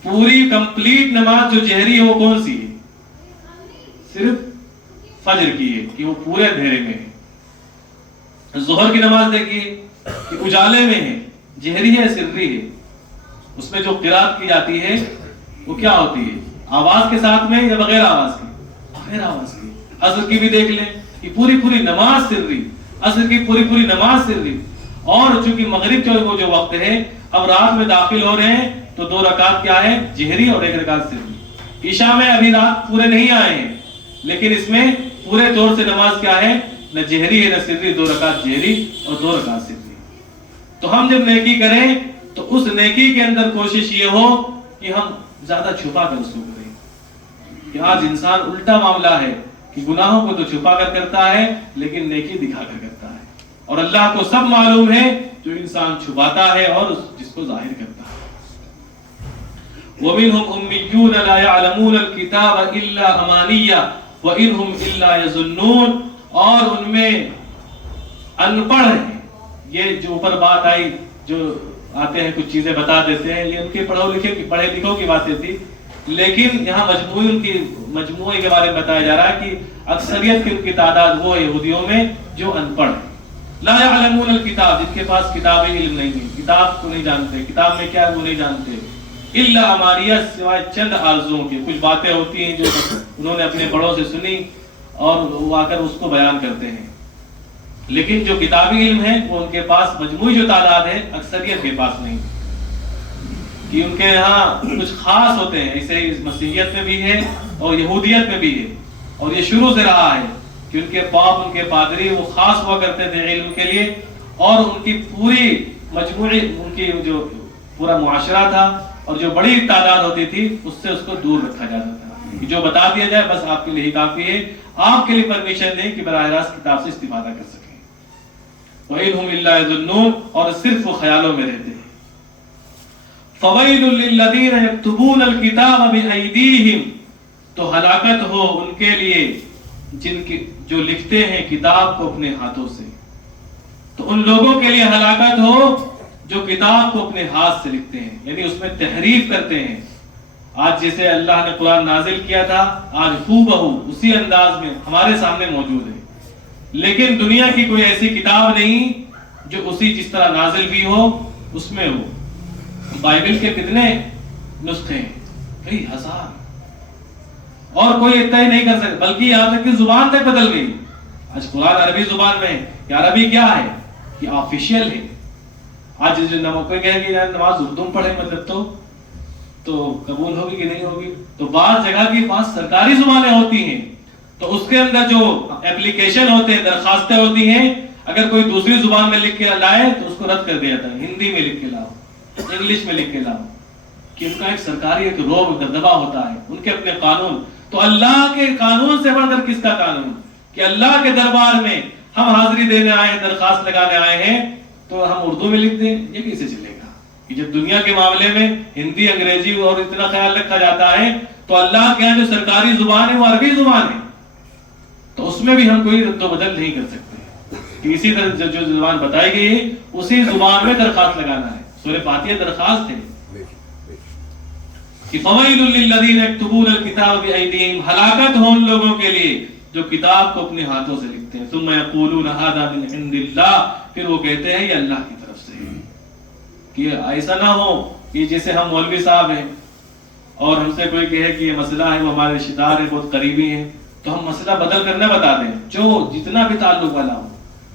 پوری کمپلیٹ نماز جو جہری ہے وہ کون سی ہے؟ صرف فجر کی ہے کہ وہ پورے اندھیرے میں ہے. ظہر کی نماز دیکھیے کہ اجالے میں ہے، جہری ہے سری ہے. اس میں جو قرات کی جاتی ہے وہ کیا ہوتی ہے؟ آواز کے ساتھ میں یا بغیر آواز کی؟ بغیر آواز کی. عصر کی بھی دیکھ لیں کہ پوری نماز سری، عصر کی پوری نماز سری. اور چونکہ مغرب جو وہ جو وقت ہے اب رات میں داخل ہو رہے ہیں تو 2 رکعت کیا ہے؟ جہری اور 1 رکعت سری. عشاء میں ابھی رات پورے نہیں آئے ہیں لیکن اس میں پورے طور سے نماز کیا ہے؟ نہ جہری ہے نہ سری، 2 رکعت جہری اور 2 رکعت سری. تو ہم جب نیکی کریں تو اس نیکی کے اندر کوشش یہ ہو کہ ہم زیادہ چھپا کر اس کو کریں. کہ آج انسان الٹا معاملہ ہے کہ گناہوں کو تو چھپا کر کرتا ہے لیکن نیکی دکھا کر کرتا ہے. اور اللہ کو سب معلوم ہے جو انسان چھپاتا ہے اور جس کو ظاہر کرتا ہے. وَمِنْهُمْ أُمِّيُّونَ لَا يَعْلَمُونَ الْكِتَابَ إِلَّا أَمَانِيَّ وَإِنْهُمْ إِلَّا يَظُنُّونَ. اور ان میں ان پڑھ ہیں، یہ جو اوپر بات آئی جو آتے ہیں کچھ چیزیں بتا دیتے ہیں، یہ ان کے پڑھے لکھوں کی باتیں تھی. لیکن یہاں مجموعے کے بارے میں بتایا جا رہا ہے کہ اکثریت کی تعداد وہ یہودیوں میں جو ان پڑھ ہیں. لا يعلمون الکتاب، جن کے پاس کتاب علم نہیں ہے، کتاب کو نہیں جانتے، کتاب میں کیا ہے وہ نہیں جانتے. الا امانیہ، سوائے چند آرزوؤں کے. کچھ باتیں ہوتی ہیں جو انہوں نے اپنے بڑوں سے سنی اور وہ آ کر اس کو بیان کرتے ہیں. لیکن جو کتابی علم ہے وہ ان کے پاس مجموعی جو تعداد ہے اکثریت کے پاس نہیں. کہ ان کے یہاں کچھ خاص ہوتے ہیں، ایسے مسیحیت میں بھی ہے اور یہودیت میں بھی ہے. اور یہ شروع سے رہا ہے کہ ان کے باپ، ان کے پادری وہ خاص ہوا کرتے تھے علم کے لیے. اور ان کی پوری مجموعی ان کی جو پورا معاشرہ تھا اور جو بڑی تعداد ہوتی تھی اس سے اس کو دور رکھا جاتا تھا کہ جو بتا دیا جائے بس آپ کے لیے ہی کافی ہے، آپ کے لیے پرمیشن دیں کہ براہ راست کتاب سے استفادہ کر سکیں. وَإِنْهُمْ إِلَّا يَظُنُّونَ، اور صرف وہ خیالوں میں رہتے ہیں. فَوَيْلٌ لِّلَّذِينَ يَكْتُبُونَ الْكِتَابَ بِأَيْدِيهِمْ، تو ہلاکت ہو ان کے لیے جن کی جو لکھتے ہیں کتاب کو اپنے ہاتھوں سے. تو ان لوگوں کے لیے ہلاکت ہو جو کتاب کو اپنے ہاتھ سے لکھتے ہیں، یعنی اس میں تحریف کرتے ہیں. آج جیسے اللہ نے قرآن نازل کیا تھا آج ہو بہو اسی انداز میں ہمارے سامنے موجود ہے. لیکن دنیا کی کوئی ایسی کتاب نہیں جو اسی جس طرح نازل بھی ہو اس میں ہو. بائبل کے کتنے نسخے ہیں؟ کئی ہزار. اور کوئی اتنا ہی نہیں کر سکتا، بلکہ یہاں تک کہ زبان تک بدل گئی. آج قرآن عربی زبان میں ہے کہ عربی کیا ہے؟ یہ آفیشیل ہے. آج جو کوئی کہے کہ یار نماز اردو میں پڑھے مطلب تو قبول ہوگی کہ نہیں ہوگی؟ تو بعض جگہ کی پاس سرکاری زبانیں ہوتی ہیں تو اس کے اندر جو اپلیکیشن ہوتے ہیں، درخواستیں ہوتی ہیں، اگر کوئی دوسری زبان میں لکھ کے لائے تو اس کو رد کر دیا جاتا ہے. ہندی میں لکھ کے لاؤ، انگلش میں لکھ کے لاؤ. کہ ان کا ایک سرکاری ایک روب دبدبہ ہوتا ہے، ان کے اپنے قانون. تو اللہ کے قانون سے بڑھ کر کس کا قانون کہ اللہ کے دربار میں ہم حاضری دینے آئے ہیں، درخواست لگانے آئے ہیں تو ہم اردو میں لکھ دیں؟ یہ کیسے چلے گا؟ کہ جب دنیا کے معاملے میں ہندی، انگریزی اور اتنا خیال رکھا جاتا ہے تو اللہ کے یہاں جو سرکاری زبان ہے وہ عربی زبان ہے. تو اس میں بھی ہم کوئی رد و بدل نہیں کر سکتے کہ اسی طرح جو زبان بتائی گئی ہے اسی زبان میں درخواست لگانا ہے. سورہ فاتحہ درخواست ہے کہ فویل للذین یکتبون الکتاب بأیدیہم، ہلاکت ہو ان لوگوں کے لیے جو کتاب کو اپنے ہاتھوں سے لکھتے ہیں. ثم یقولون ھذا من عند اللہ، پھر وہ کہتے ہیں یہ اللہ کی طرف سے ہے. کہ ایسا نہ ہو کہ جیسے ہم مولوی صاحب ہیں اور ہم سے کوئی کہے کہ یہ مسئلہ ہے، وہ ہمارے رشتہ دار ہیں، بہت قریبی ہیں، تو ہم مسئلہ بدل کر نہ بتا دیں. جو جتنا بھی تعلق والا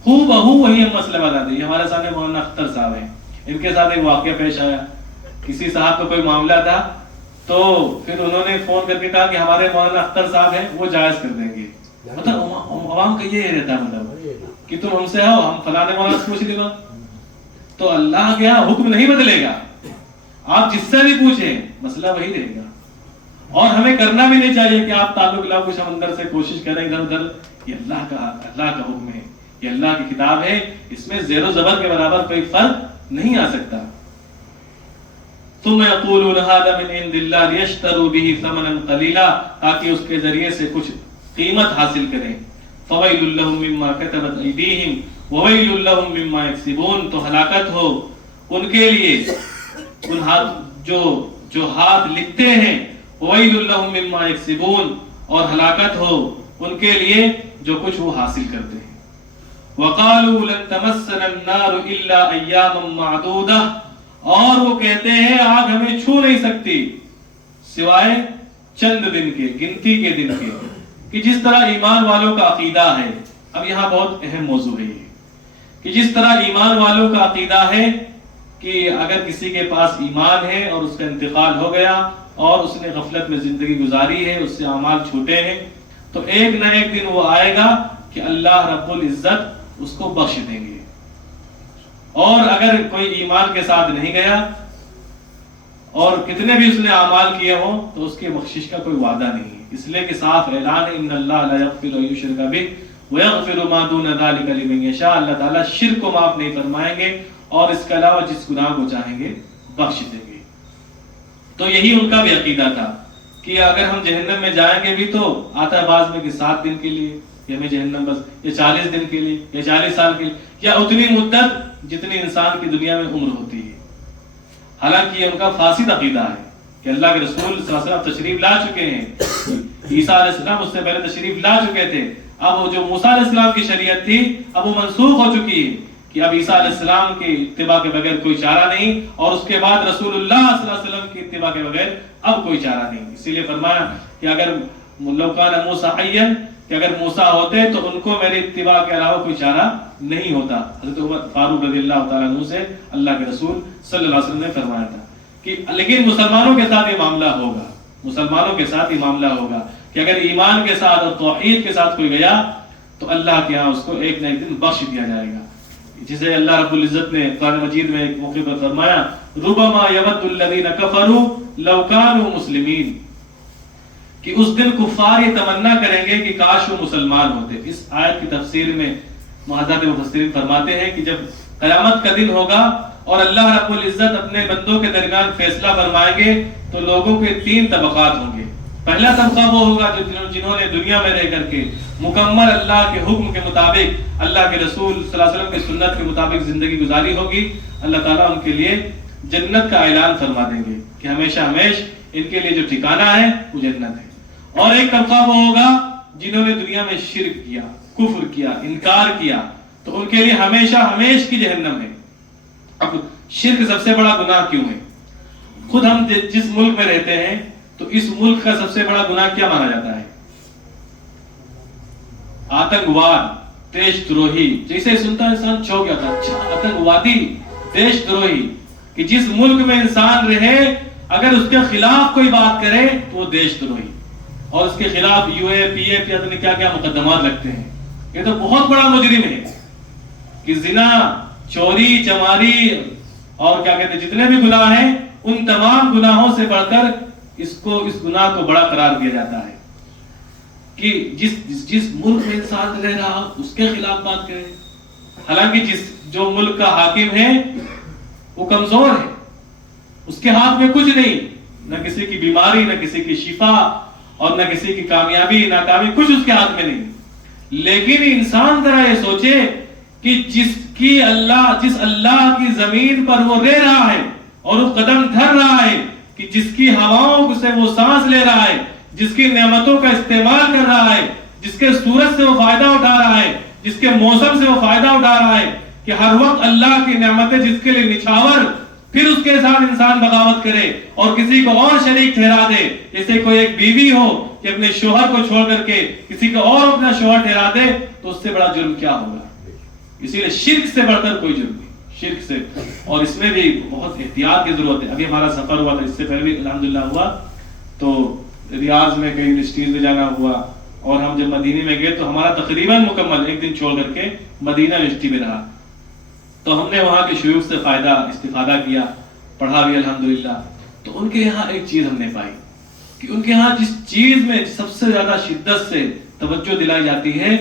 ہو بہو وہی ہم مسئلہ بتا دیں. ہمارے سامنے مولانا اختر صاحب ہیں، ان کے ساتھ ایک واقعہ پیش آیا. کسی صاحب کا کوئی معاملہ تھا تو پھر انہوں نے فون کر کے کہا کہ ہمارے مولانا اختر صاحب ہیں وہ جائز کر دیں گے. مطلب عوام کا یہ رہتا ہے مطلب کہ تم ہم سے ہو، ہم فلانے مولانا سے پوچھ لینا. تو اللہ کے یہاں حکم نہیں بدلے گا، آپ جس سے بھی پوچھیں مسئلہ وہی رہے گا. اور ہمیں کرنا بھی نہیں چاہیے کہ آپ تعلق لاؤ کچھ ہم اندر سے کوشش کریں ادھر ادھر. یہ اللہ کا حکم ہے، یہ اللہ کی کتاب ہے، اس میں زیر و زبر کے برابر کوئی فرق نہیں آ سکتا. ثم يقولون هذا من عند الله ليشتروا به ثمنا قليلا، تاکہ اس کے ذریعے سے کچھ قیمت حاصل کریں. فویل لہم مما کتبت ایدیہم وویل لہم مما یکسبون. تو ہلاکت ہو ان کے لیے ان ہاتھ جو ہاتھ لکھتے ہیں. وویل لہم مما یکسبون. اور ہلاکت ہو ان کے لیے جو کچھ وہ حاصل کرتے ہیں. وقالوا لن تمسنا النار الا ایاما معدودہ. اور وہ کہتے ہیں آگ ہمیں چھو نہیں سکتی سوائے چند دن کے، گنتی کے دن کے. کہ جس طرح ایمان والوں کا عقیدہ ہے، اب یہاں بہت اہم موضوع ہے یہ، کہ جس طرح ایمان والوں کا عقیدہ ہے کہ اگر کسی کے پاس ایمان ہے اور اس کا انتقال ہو گیا اور اس نے غفلت میں زندگی گزاری ہے، اس سے اعمال چھوٹے ہیں، تو ایک نہ ایک دن وہ آئے گا کہ اللہ رب العزت اس کو بخش دیں گے. اور اگر کوئی ایمان کے ساتھ نہیں گیا اور کتنے بھی اس نے اعمال کیے ہوں تو اس کے بخشش کا کوئی وعدہ نہیں ہے. اس لیے کہ صاف اعلان ہے ان اللہ لا یغفر ان یشرک بہ ویغفر ما دون ذلک لمن یشاء. اللہ تعالیٰ شرک کو معاف نہیں فرمائیں گے اور اس کے علاوہ جس گناہ کو چاہیں گے بخش دیں گے. تو یہی ان کا بھی عقیدہ تھا کہ اگر ہم جہنم میں جائیں گے بھی تو آتا ہے بعض میں کہ 7 دن کے لیے، یا ہمیں جہنم بس یا 40 دن کے لیے یا 40 سال کے لیے، یا اتنی مدت جتنی انسان کی دنیا میں عمر ہوتی ہے. حالانکہ یہ ان کا فاسد عقیدہ ہے کہ اللہ کے رسول صلی اللہ علیہ وسلم تشریف لا چکے ہیں. عیسیٰ علیہ السلام اس سے پہلے تشریف لا چکے تھے. اب وہ جو موسیٰ علیہ السلام کی شریعت تھی اب وہ منسوخ ہو چکی ہے کہ اب عیسیٰ علیہ السلام کی اتباع کے بغیر کوئی چارہ نہیں، اور اس کے بعد رسول اللہ صلی اللہ علیہ وسلم کی اتباع کے بغیر اب کوئی چارہ نہیں. اسی لیے فرمایا کہ اگر لو کان موسیٰ حیا، کہ اگر موسیٰ ہوتے تو ان کو میری اتباع کے علاوہ کوئی چارہ نہیں ہوتا. حضرت عمر فاروق رضی اللہ تعالیٰ عنہ سے اللہ کے رسول صلی اللہ علیہ وسلم نے فرمایا تھا کہ لیکن مسلمانوں کے ساتھ یہ معاملہ ہوگا، مسلمانوں کے ساتھ یہ معاملہ ہوگا کہ اگر ایمان کے ساتھ اور توحید کے ساتھ کوئی گیا تو اللہ کے ہاں اس کو ایک نہ ایک دن بخش دیا جائے گا. جسے اللہ رب العزت نے قرآن مجید میں ایک موقع پر فرمایا ربما یود الذین کفروا لو کانوا مسلمین، کہ اس دن کفار یہ تمنا کریں گے کہ کاش وہ مسلمان ہوتے. اس آیت کی تفسیر میں حضرات مفسرین فرماتے ہیں کہ جب قیامت کا دن ہوگا اور اللہ رب العزت اپنے بندوں کے درمیان فیصلہ فرمائیں گے تو لوگوں کے 3 طبقات ہوں گے. پہلا طبقہ وہ ہوگا جنہوں نے دنیا میں رہ کر کے مکمل اللہ کے حکم کے مطابق، اللہ کے رسول صلی اللہ علیہ وسلم کی سنت کے مطابق زندگی گزاری ہوگی. اللہ تعالیٰ ان کے لیے جنت کا اعلان فرما دیں گے کہ ہمیشہ ہمیش ان کے لیے جو ٹھکانہ ہے وہ جنت ہے. اور ایک طبقہ وہ ہوگا جنہوں نے دنیا میں شرک کیا، کفر کیا، انکار کیا، تو ان کے لیے ہمیشہ ہمیش کی جہنم ہے. اب شرک سب سے بڑا گناہ کیوں ہے؟ خود ہم جس ملک میں رہتے ہیں تو اس ملک کا سب سے بڑا گناہ کیا مانا جاتا ہے؟ آتنکواد، دیش دروہی. جیسے سنتا انسان چونک جاتا ہے، اچھا آتنکوادی، دیش دروہی. کہ جس ملک میں انسان رہے اگر اس کے خلاف کوئی بات کرے تو وہ دیش دروہی، اور اس کے خلاف یو اے پی اے پی کیا کیا مقدمات لگتے ہیں. یہ تو بہت بڑا مجرم ہے کہ زنا، چوری، چماری اور کیا کہتے ہیں جتنے بھی گناہ ہیں ان تمام گناہوں سے بڑھ کر اس گناہ کو بڑا قرار دیا جاتا ہے کہ جس ملک میں انسان رہ رہا اس کے خلاف بات کرے. حالانکہ جو ملک کا حاکم ہے وہ کمزور ہے، اس کے ہاتھ میں کچھ نہیں، نہ کسی کی بیماری، نہ کسی کی شفا، اور نہ کسی کی کامیابی ناکامی، کچھ اس کے ہاتھ میں نہیں. لیکن انسان ذرا یہ سوچے کہ جس اللہ کی زمین پر وہ رہ رہا ہے اور وہ قدم دھر رہا ہے، کہ جس کی ہواؤں سے وہ سانس لے رہا ہے، جس کی نعمتوں کا استعمال کر رہا ہے، جس کے سورج سے وہ فائدہ اٹھا رہا ہے، جس کے موسم سے وہ فائدہ اٹھا رہا ہے، کہ ہر وقت اللہ کی نعمتیں جس کے لیے نچھاور، پھر اس کے ساتھ انسان بغاوت کرے اور کسی کو اور شریک ٹھہرا دے. جیسے کوئی ایک بیوی ہو کہ اپنے شوہر کو چھوڑ کر کے کسی کو اور اپنا شوہر ٹھہرا دے تو اس سے بڑا جرم کیا ہوگا. اسی لیے شرک سے بڑھ کر کوئی جرم نہیں، شرک سے. اور اس میں بھی بہت احتیاط کی ضرورت ہے. ابھی ہمارا سفر ہوا تھا، اس سے پہلے بھی الحمدللہ ہوا، تو ریاض میں کئی یونیورسٹیز میں جانا ہوا، اور ہم جب مدینے میں گئے تو ہمارا تقریباً مکمل ایک دن چھوڑ کر کے مدینہ یونیورسٹی میں رہا. تو ہم نے وہاں کے شیوخ سے استفادہ کیا، پڑھا بھی الحمدللہ. تو ان کے یہاں ایک چیز ہم نے پائی کہ ان کے یہاں جس چیز میں سب سے زیادہ شدت سے توجہ دلائی جاتی ہے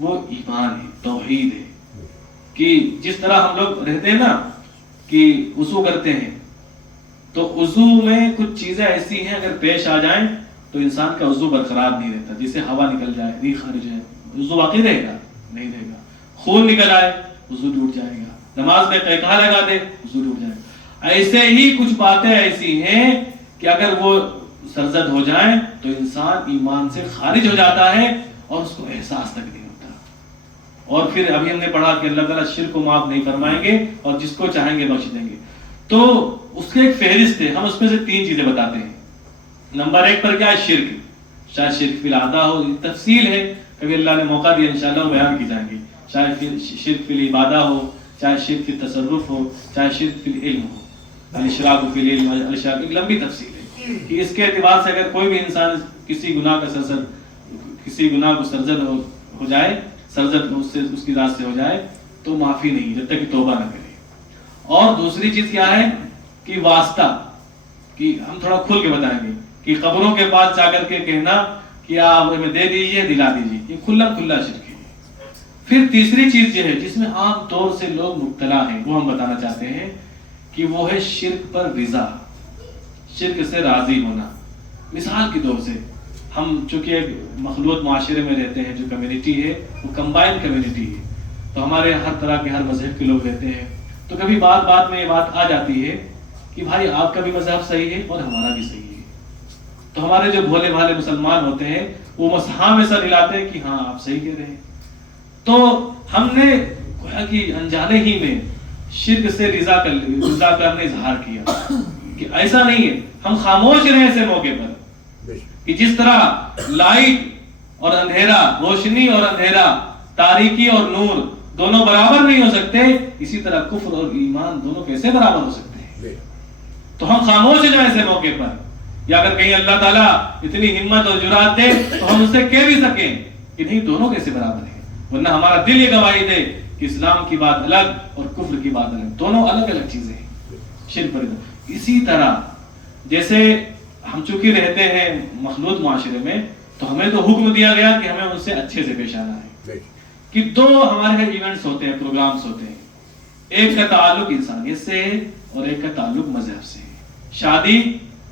وہ ایمان ہے، توحید ہے. کہ جس طرح ہم لوگ رہتے ہیں نا کہ وضو کرتے ہیں، تو وضو میں کچھ چیزیں ایسی ہیں اگر پیش آ جائیں تو انسان کا وضو برقرار نہیں رہتا. جیسے ہوا نکل جائے, ریح خارج ہے, وضو باقی رہے گا؟ نہیں رہے گا. خون نکل آئے, وضو ٹوٹ جائے گا. نماز میں قہقہ لگا دے, وضو ٹوٹ جائے گا. ایسے ہی کچھ باتیں ایسی ہیں کہ اگر وہ سرزد ہو جائیں تو انسان ایمان سے خارج ہو جاتا ہے اور اس کو احساس تک نہیں ہوتا. اور پھر ابھی ہم نے پڑھا کہ اللہ تعالیٰ شرک کو معاف نہیں فرمائیں گے اور جس کو چاہیں گے بخش دیں گے. تو اس کے ایک فہرست ہے, ہم اس میں سے 3 چیزیں بتاتے ہیں. نمبر 1 پر کیا ہے؟ شرک. شاید شرک فی العادہ ہو, تفصیل ہے, کبھی اللہ نے موقع دیا انشاءاللہ وہ بیان کی جائیں گی. چاہے شرک فی العبادہ ہو, چاہے شرک فی التصرف ہو, چاہے شرک فی العلم ہو. الاشراک فی العلم, الاشراک ایک لمبی تفصیل ہے کہ اس کے اعتبار سے اگر کوئی بھی انسان کسی گناہ کو سرزد ہو جائے, سرزد اس کی ذات سے ہو جائے تو معافی نہیں جب تک کہ توبہ نہ کرے. اور دوسری چیز کیا ہے کہ واسطہ, کہ ہم تھوڑا کھل کے بتائیں گے کہ قبروں کے پاس جا کر کے کہنا کہ آپ ہمیں دے دیجئے, دلا دیجئے, یہ کھلا شرک ہے. پھر تیسری چیز یہ ہے جس میں عام طور سے لوگ مبتلا ہیں, وہ ہم بتانا چاہتے ہیں کہ وہ ہے شرک پر رضا, شرک سے راضی ہونا. مثال کے طور سے ہم چونکہ ایک مخلوط معاشرے میں رہتے ہیں, جو کمیونٹی ہے وہ کمبائن کمیونٹی ہے, تو ہمارے ہر طرح کے ہر مذہب کے لوگ رہتے ہیں. تو کبھی بات میں یہ بات آ جاتی ہے کہ بھائی آپ کا بھی مذہب صحیح ہے اور ہمارا بھی صحیح ہے. تو ہمارے جو بھولے بھالے مسلمان ہوتے ہیں وہ ہاں میں سر ہلاتے ہیں کہ ہاں آپ صحیح کہہ رہے ہیں. تو ہم نے گویا کہ انجانے ہی میں شرک سے رضا کرنے اظہار کیا کہ ایسا نہیں ہے. ہم خاموش رہے ایسے موقع پر کہ جس طرح لائٹ اور اندھیرا, روشنی اور اندھیرا, تاریکی اور نور دونوں برابر نہیں ہو سکتے, اسی طرح کفر اور ایمان دونوں کیسے برابر ہو سکتے ہیں. تو ہم خاموش ہیں ایسے موقع پر, یا اگر کہیں اللہ تعالیٰ اتنی ہمت اور جرات دے تو ہم اس سے کہہ بھی سکیں کہ نہیں دونوں کیسے برابر ہیں. ورنہ ہمارا دل یہ گواہی دے کہ اسلام کی بات الگ اور کفر کی بات الگ, دونوں الگ الگ چیزیں ہیں. شرک پر اسی طرح جیسے ہم چونکہ رہتے ہیں مخلوط معاشرے میں, تو ہمیں تو حکم دیا گیا کہ ہمیں ان سے اچھے سے پیش آنا ہے. کہ 2 ہمارے یہاں ایونٹس ہوتے ہیں, پروگرامز ہوتے ہیں. ایک کا تعلق انسانیت سے ہے اور ایک کا تعلق مذہب سے ہے. شادی,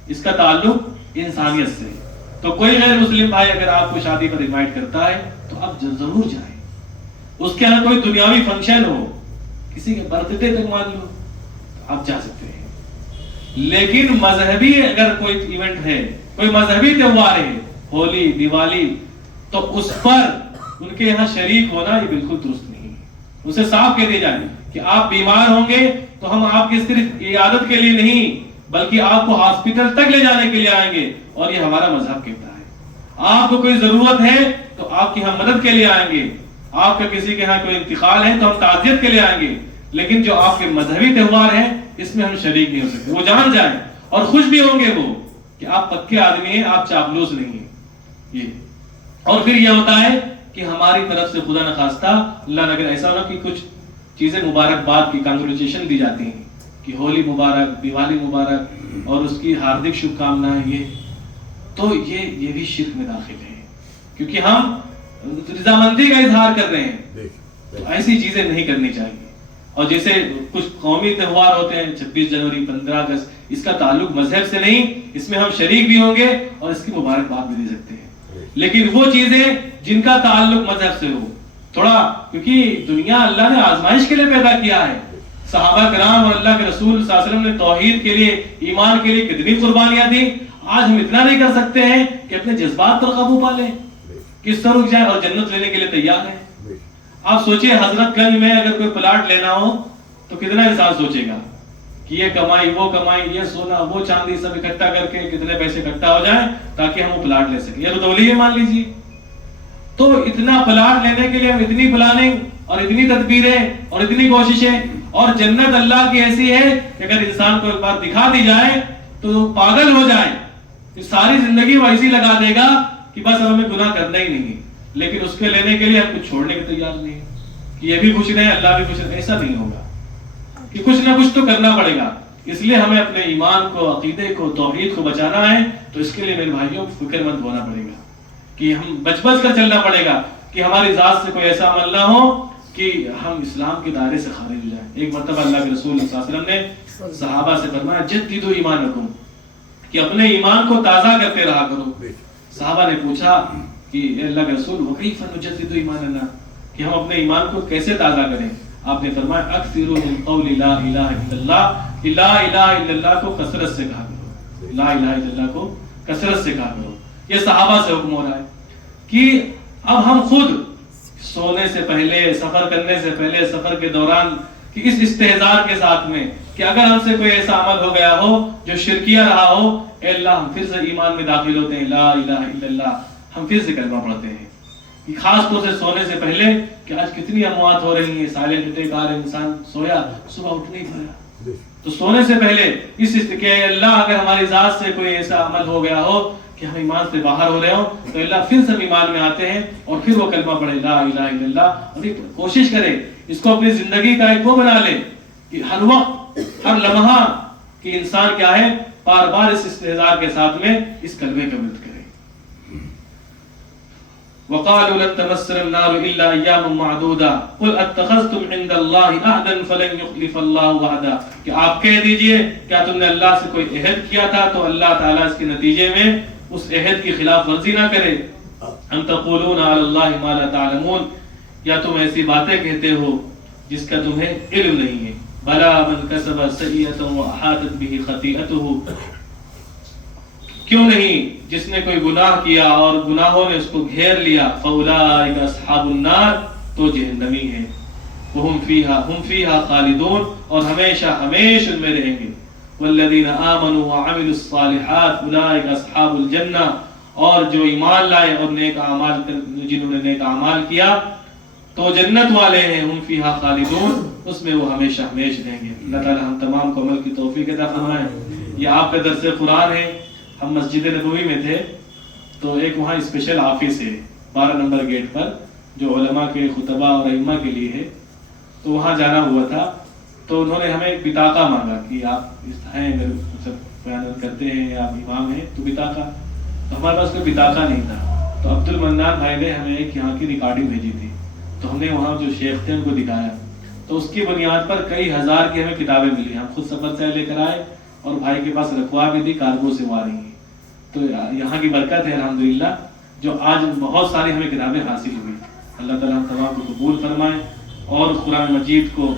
اس کا تعلق انسانیت سے ہے. تو کوئی غیر مسلم بھائی اگر آپ کو شادی پر انوائٹ کرتا ہے تو آپ ضرور جائیں. اس کے یہاں کوئی دنیاوی فنکشن ہو, کسی کے برتھ ڈے تک مان لو, تو آپ جا سکتے ہیں. لیکن مذہبی اگر کوئی ایونٹ ہے, کوئی مذہبی تہوار ہے, ہولی, دیوالی, تو اس پر ان کے یہاں شریک ہونا یہ بالکل درست نہیں ہے. اسے صاف کہہ دیا جائے کہ آپ بیمار ہوں گے تو ہم آپ کی صرف عیادت کے لیے نہیں بلکہ آپ کو ہاسپٹل تک لے جانے کے لیے آئیں گے, اور یہ ہمارا مذہب کہتا ہے. آپ کو کوئی ضرورت ہے تو آپ کی ہم مدد کے لیے آئیں گے. آپ کا کسی کے یہاں کوئی انتقال ہے تو ہم تعزیت کے لیے آئیں گے. لیکن جو آپ کے مذہبی تہوار ہیں اس میں ہم شریک نہیں ہو سکتے. وہ جان جائیں اور خوش بھی ہوں گے وہ کہ آپ پکے آدمی ہیں, آپ چاپلوس نہیں ہیں. یہ اور پھر یہ ہوتا ہے کہ ہماری طرف سے خدا نخواستہ اللہ نے اگر ایسا ہونا کہ کچھ چیزیں مبارکباد کی کانگریچولیشن دی جاتی ہیں کہ ہولی مبارک, دیوالی مبارک اور اس کی ہاردک شبھ کامنائیں, یہ تو یہ بھی شرک میں داخل ہے کیونکہ ہم رضامندی کا اظہار کر رہے ہیں. تو ایسی چیزیں نہیں کرنی چاہیے. اور جیسے کچھ قومی تہوار ہوتے ہیں 26 جنوری, 15 اگست, اس کا تعلق مذہب سے نہیں, اس میں ہم شریک بھی ہوں گے اور اس کی مبارکباد بھی دے سکتے ہیں. لیکن وہ چیزیں جن کا تعلق مذہب سے ہو, تھوڑا کیونکہ دنیا اللہ نے آزمائش کے لیے پیدا کیا ہے. صحابہ کرام اور اللہ کے رسول صلی اللہ علیہ وسلم نے توحید کے لیے, ایمان کے لیے کتنی قربانیاں دی. آج ہم اتنا نہیں کر سکتے ہیں کہ اپنے جذبات پر قابو پا لیں, کس طرح رک جائیں اور جنت لینے کے لیے تیار ہیں. آپ سوچئے حضرت گنج میں اگر کوئی پلاٹ لینا ہو تو کتنا انسان سوچے گا کہ یہ کمائی, وہ کمائی, یہ سونا, وہ چاندی سب اکٹھا کر کے کتنے پیسے اکٹھا ہو جائیں تاکہ ہم وہ پلاٹ لے سکیں. یہ تو یہ مان لیجیے. تو اتنا پلاٹ لینے کے لیے ہم اتنی پلاننگ اور اتنی تدبیریں اور اتنی کوششیں, اور جنت اللہ کی ایسی ہے کہ اگر انسان کو ایک بار دکھا دی جائے تو پاگل ہو جائے, پھر ساری زندگی وہ ایسی لگا دے گا کہ بس ہمیں گناہ کرنا ہی نہیں ہے. لیکن اس کے لینے کے لیے ہم کچھ چھوڑنے کے تیار نہیں کہ یہ بھی خوش رہے, اللہ بھی خوش رہے. ایسا نہیں ہوگا کہ کچھ نہ کچھ تو کرنا پڑے گا. اس لیے ہمیں اپنے ایمان کو, عقیدے کو, توحید کو بچانا ہے. تو اس کے لیے میرے بھائیوں فکر مند ہونا پڑے گا کہ ہم بچ کر چلنا پڑے گا کہ ہماری ذات سے کوئی ایسا عمل نہ ہو کہ ہم اسلام کے دائرے سے خارج ہو جائیں. ایک مرتبہ اللہ کے رسول صلی اللہ علیہ وسلم نے صحابہ سے فرمایا جددوا ایمانکم, کہ اپنے ایمان کو تازہ کرتے رہا کرو۔ صحابہ نے پوچھا کہ اے اللہ کے رسول وکیف نجدد ایماننا، کہ ہم اپنے ایمان کو کیسے تازہ کریں؟ آپ نے فرمایا اکثروا من قول لا الہ الا اللہ، کہ لا الہ الا اللہ کو کثرت سے کہا کرو، لا الہ الا اللہ کو کثرت سے کہا کرو۔ یہ صحابہ سے حکم ہو رہا ہے کہ اب ہم خود سونے سے پہلے، سفر کرنے سے پہلے، سفر کے دوران کہ اس استحضار کے ساتھ میں کہ اگر ہم سے کوئی ایسا عمل ہو گیا ہو جو شرکیہ رہا ہو، اے اللہ ہم پھر سے ایمان میں داخل ہوتے ہیں، لا الہ الا اللہ، ہم پھر سے کلمہ پڑھتے ہیں۔ خاص طور سے سونے سے پہلے کہ آج کتنی اموات ہو رہی ہیں، سائلنٹ اٹیک آ رہے، انسان سویا صبح اٹھ نہیں پایا، تو سونے سے پہلے اس کہ اللہ اگر ہماری ذات سے کوئی ایسا عمل ہو گیا ہو کہ ہم ایمان سے باہر ہو رہے ہوں تو اللہ پھر سے ایمان میں آتے ہیں اور پھر وہ کلمہ پڑھے لا الہ الا اللہ، اور کوشش کرے اس کو اپنی زندگی کا ایک وہ بنا لے کہ ہر وقت، ہر لمحہ کہ انسان کیا ہے، بار بار اس استحضار کے ساتھ میں اس کلمے کا ورد کرے۔ وقالوا لن تمسنا النار الا اياما معدودا قل اتخذتم عند الله عهدا فلن يخلف الله وعدا، کہ آپ کہہ دیجئے کیا تم نے اللہ سے کوئی عہد کیا تھا تو اللہ تعالیٰ اس کے نتیجے میں اس عہد کی خلاف ورزی نہ کرے۔ ام تقولون علی اللہ ما لا تعلمون، یا تم ایسی باتیں کہتے ہو جس کا تمہیں علم نہیں ہے۔ بلا من کسب سیئۃ واحاطت به خطیئته، کیوں نہیں جس نے کوئی گناہ کیا اور گناہوں نے اس کو گھیر لیا، فاولئک اصحاب النار، تو جہنمی ہیں، وہم فیہا خالدون، اور ہمیشہ ہمیشہ ان میں رہیں گے۔ والذین آمنوا وعملوا الصالحات اولئک اصحاب الجنہ، اور جو ایمان لائے اور نیک اعمال، جنہوں نے نیک اعمال کیا تو جنت والے ہیں، ہم فیہا خالدون، اس میں وہ ہمیشہ ہمیشہ رہیں گے۔ اللہ تعالی ہم تمام کو عمل کی توفیق عطا فرمائے۔ یہ آپ کا درس قرآن ہے۔ ہم مسجد نبوی میں تھے تو ایک وہاں اسپیشل آفس ہے 12 نمبر گیٹ پر جو علماء کے، خطبہ اور ائمہ کے لیے ہے، تو وہاں جانا ہوا تھا، تو انہوں نے ہمیں ایک بطاقہ مانگا کہ آپ ہیں، میرے بیان کرتے ہیں، آپ امام ہیں تو بطاقہ، تو ہمارے پاس کوئی بطاقہ نہیں تھا، تو عبد المنان بھائی نے ہمیں ایک یہاں کی ریکارڈنگ بھیجی تھی، تو ہم نے وہاں جو شیخ تھے ان کو دکھایا، تو اس کی بنیاد پر کئی ہزار کی ہمیں کتابیں ملی۔ ہم خود سفر سے لے کر آئے اور بھائی کے پاس رکھوا بھی دی، کارگو سے وہ آ رہی ہیں، تو یہاں کی برکت ہے الحمدللہ، جو آج بہت ساری ہمیں کتابیں حاصل ہوئی۔ اللہ تعالیٰ ہم تمام کو قبول فرمائے اور قرآن مجید کو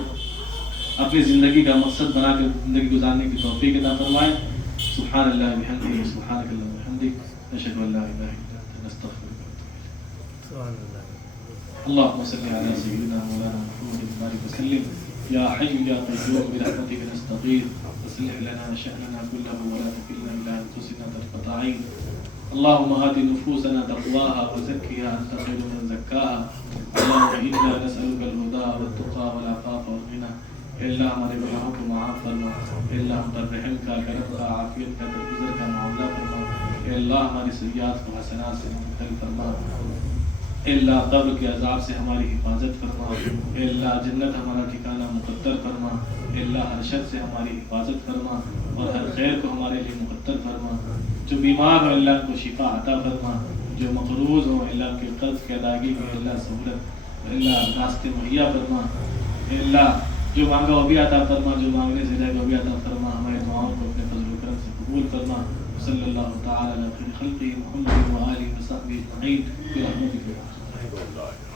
اپنی زندگی کا مقصد بنا کر زندگی گزارنے کی توفیق عطا فرمائے۔ سبحان اللہ وبحمدہ، سبحانک اللہم وبحمدک، نشہد ان لا الہ الا انت، نستغفرک ونتوب الیک۔ اللهم صل على سيدنا مولانا محمد وبارك وسلم، يا حي يا قيوم برحمتك نستغيث، اصلح لنا شأننا كله ولا تكلنا إلى أنفسنا طرفة عين، اللهم آت نفوسنا تقواها وزكها أنت خير من زكاها، اللهم إنا نسألك الهدى والتقى والعفاف والغنى۔ اے اللہ ہمارے گناہوں کو معاف فرما، اے اللہ ہم پر رحم کا، کرم کا، عافیت کا، درگزر کا معاملہ فرما، اے اللہ ہماری سیئات کو حسنات سے منتقل فرما، اے اللہ قبر کے عذاب سے ہماری حفاظت فرما، اے اللہ جنت ہمارا ٹھکانہ مقدر فرما، اے اللہ ہر شر سے ہماری حفاظت فرما اور ہر خیر کو ہمارے لیے مقدر فرما، جو بیمار ہو اللہ کو شفا عطا فرما، جو مقروض ہو اللہ کے قرض کی ادائیگی میں اللہ سہولت، اے اللہ راستے مہیا فرما، اے اللہ جو مانگا وہ بھی عطا فرما، جو مانگنے سے رہے وہ بھی عطا فرما، ہمارے دعاؤں کو اپنے فضل و کرم سے قبول فرما۔ صلی اللہ تعالی علی خیر خلقہ محمد و آلہ و صحبہ اجمعین برحمتک یا ارحم الراحمین۔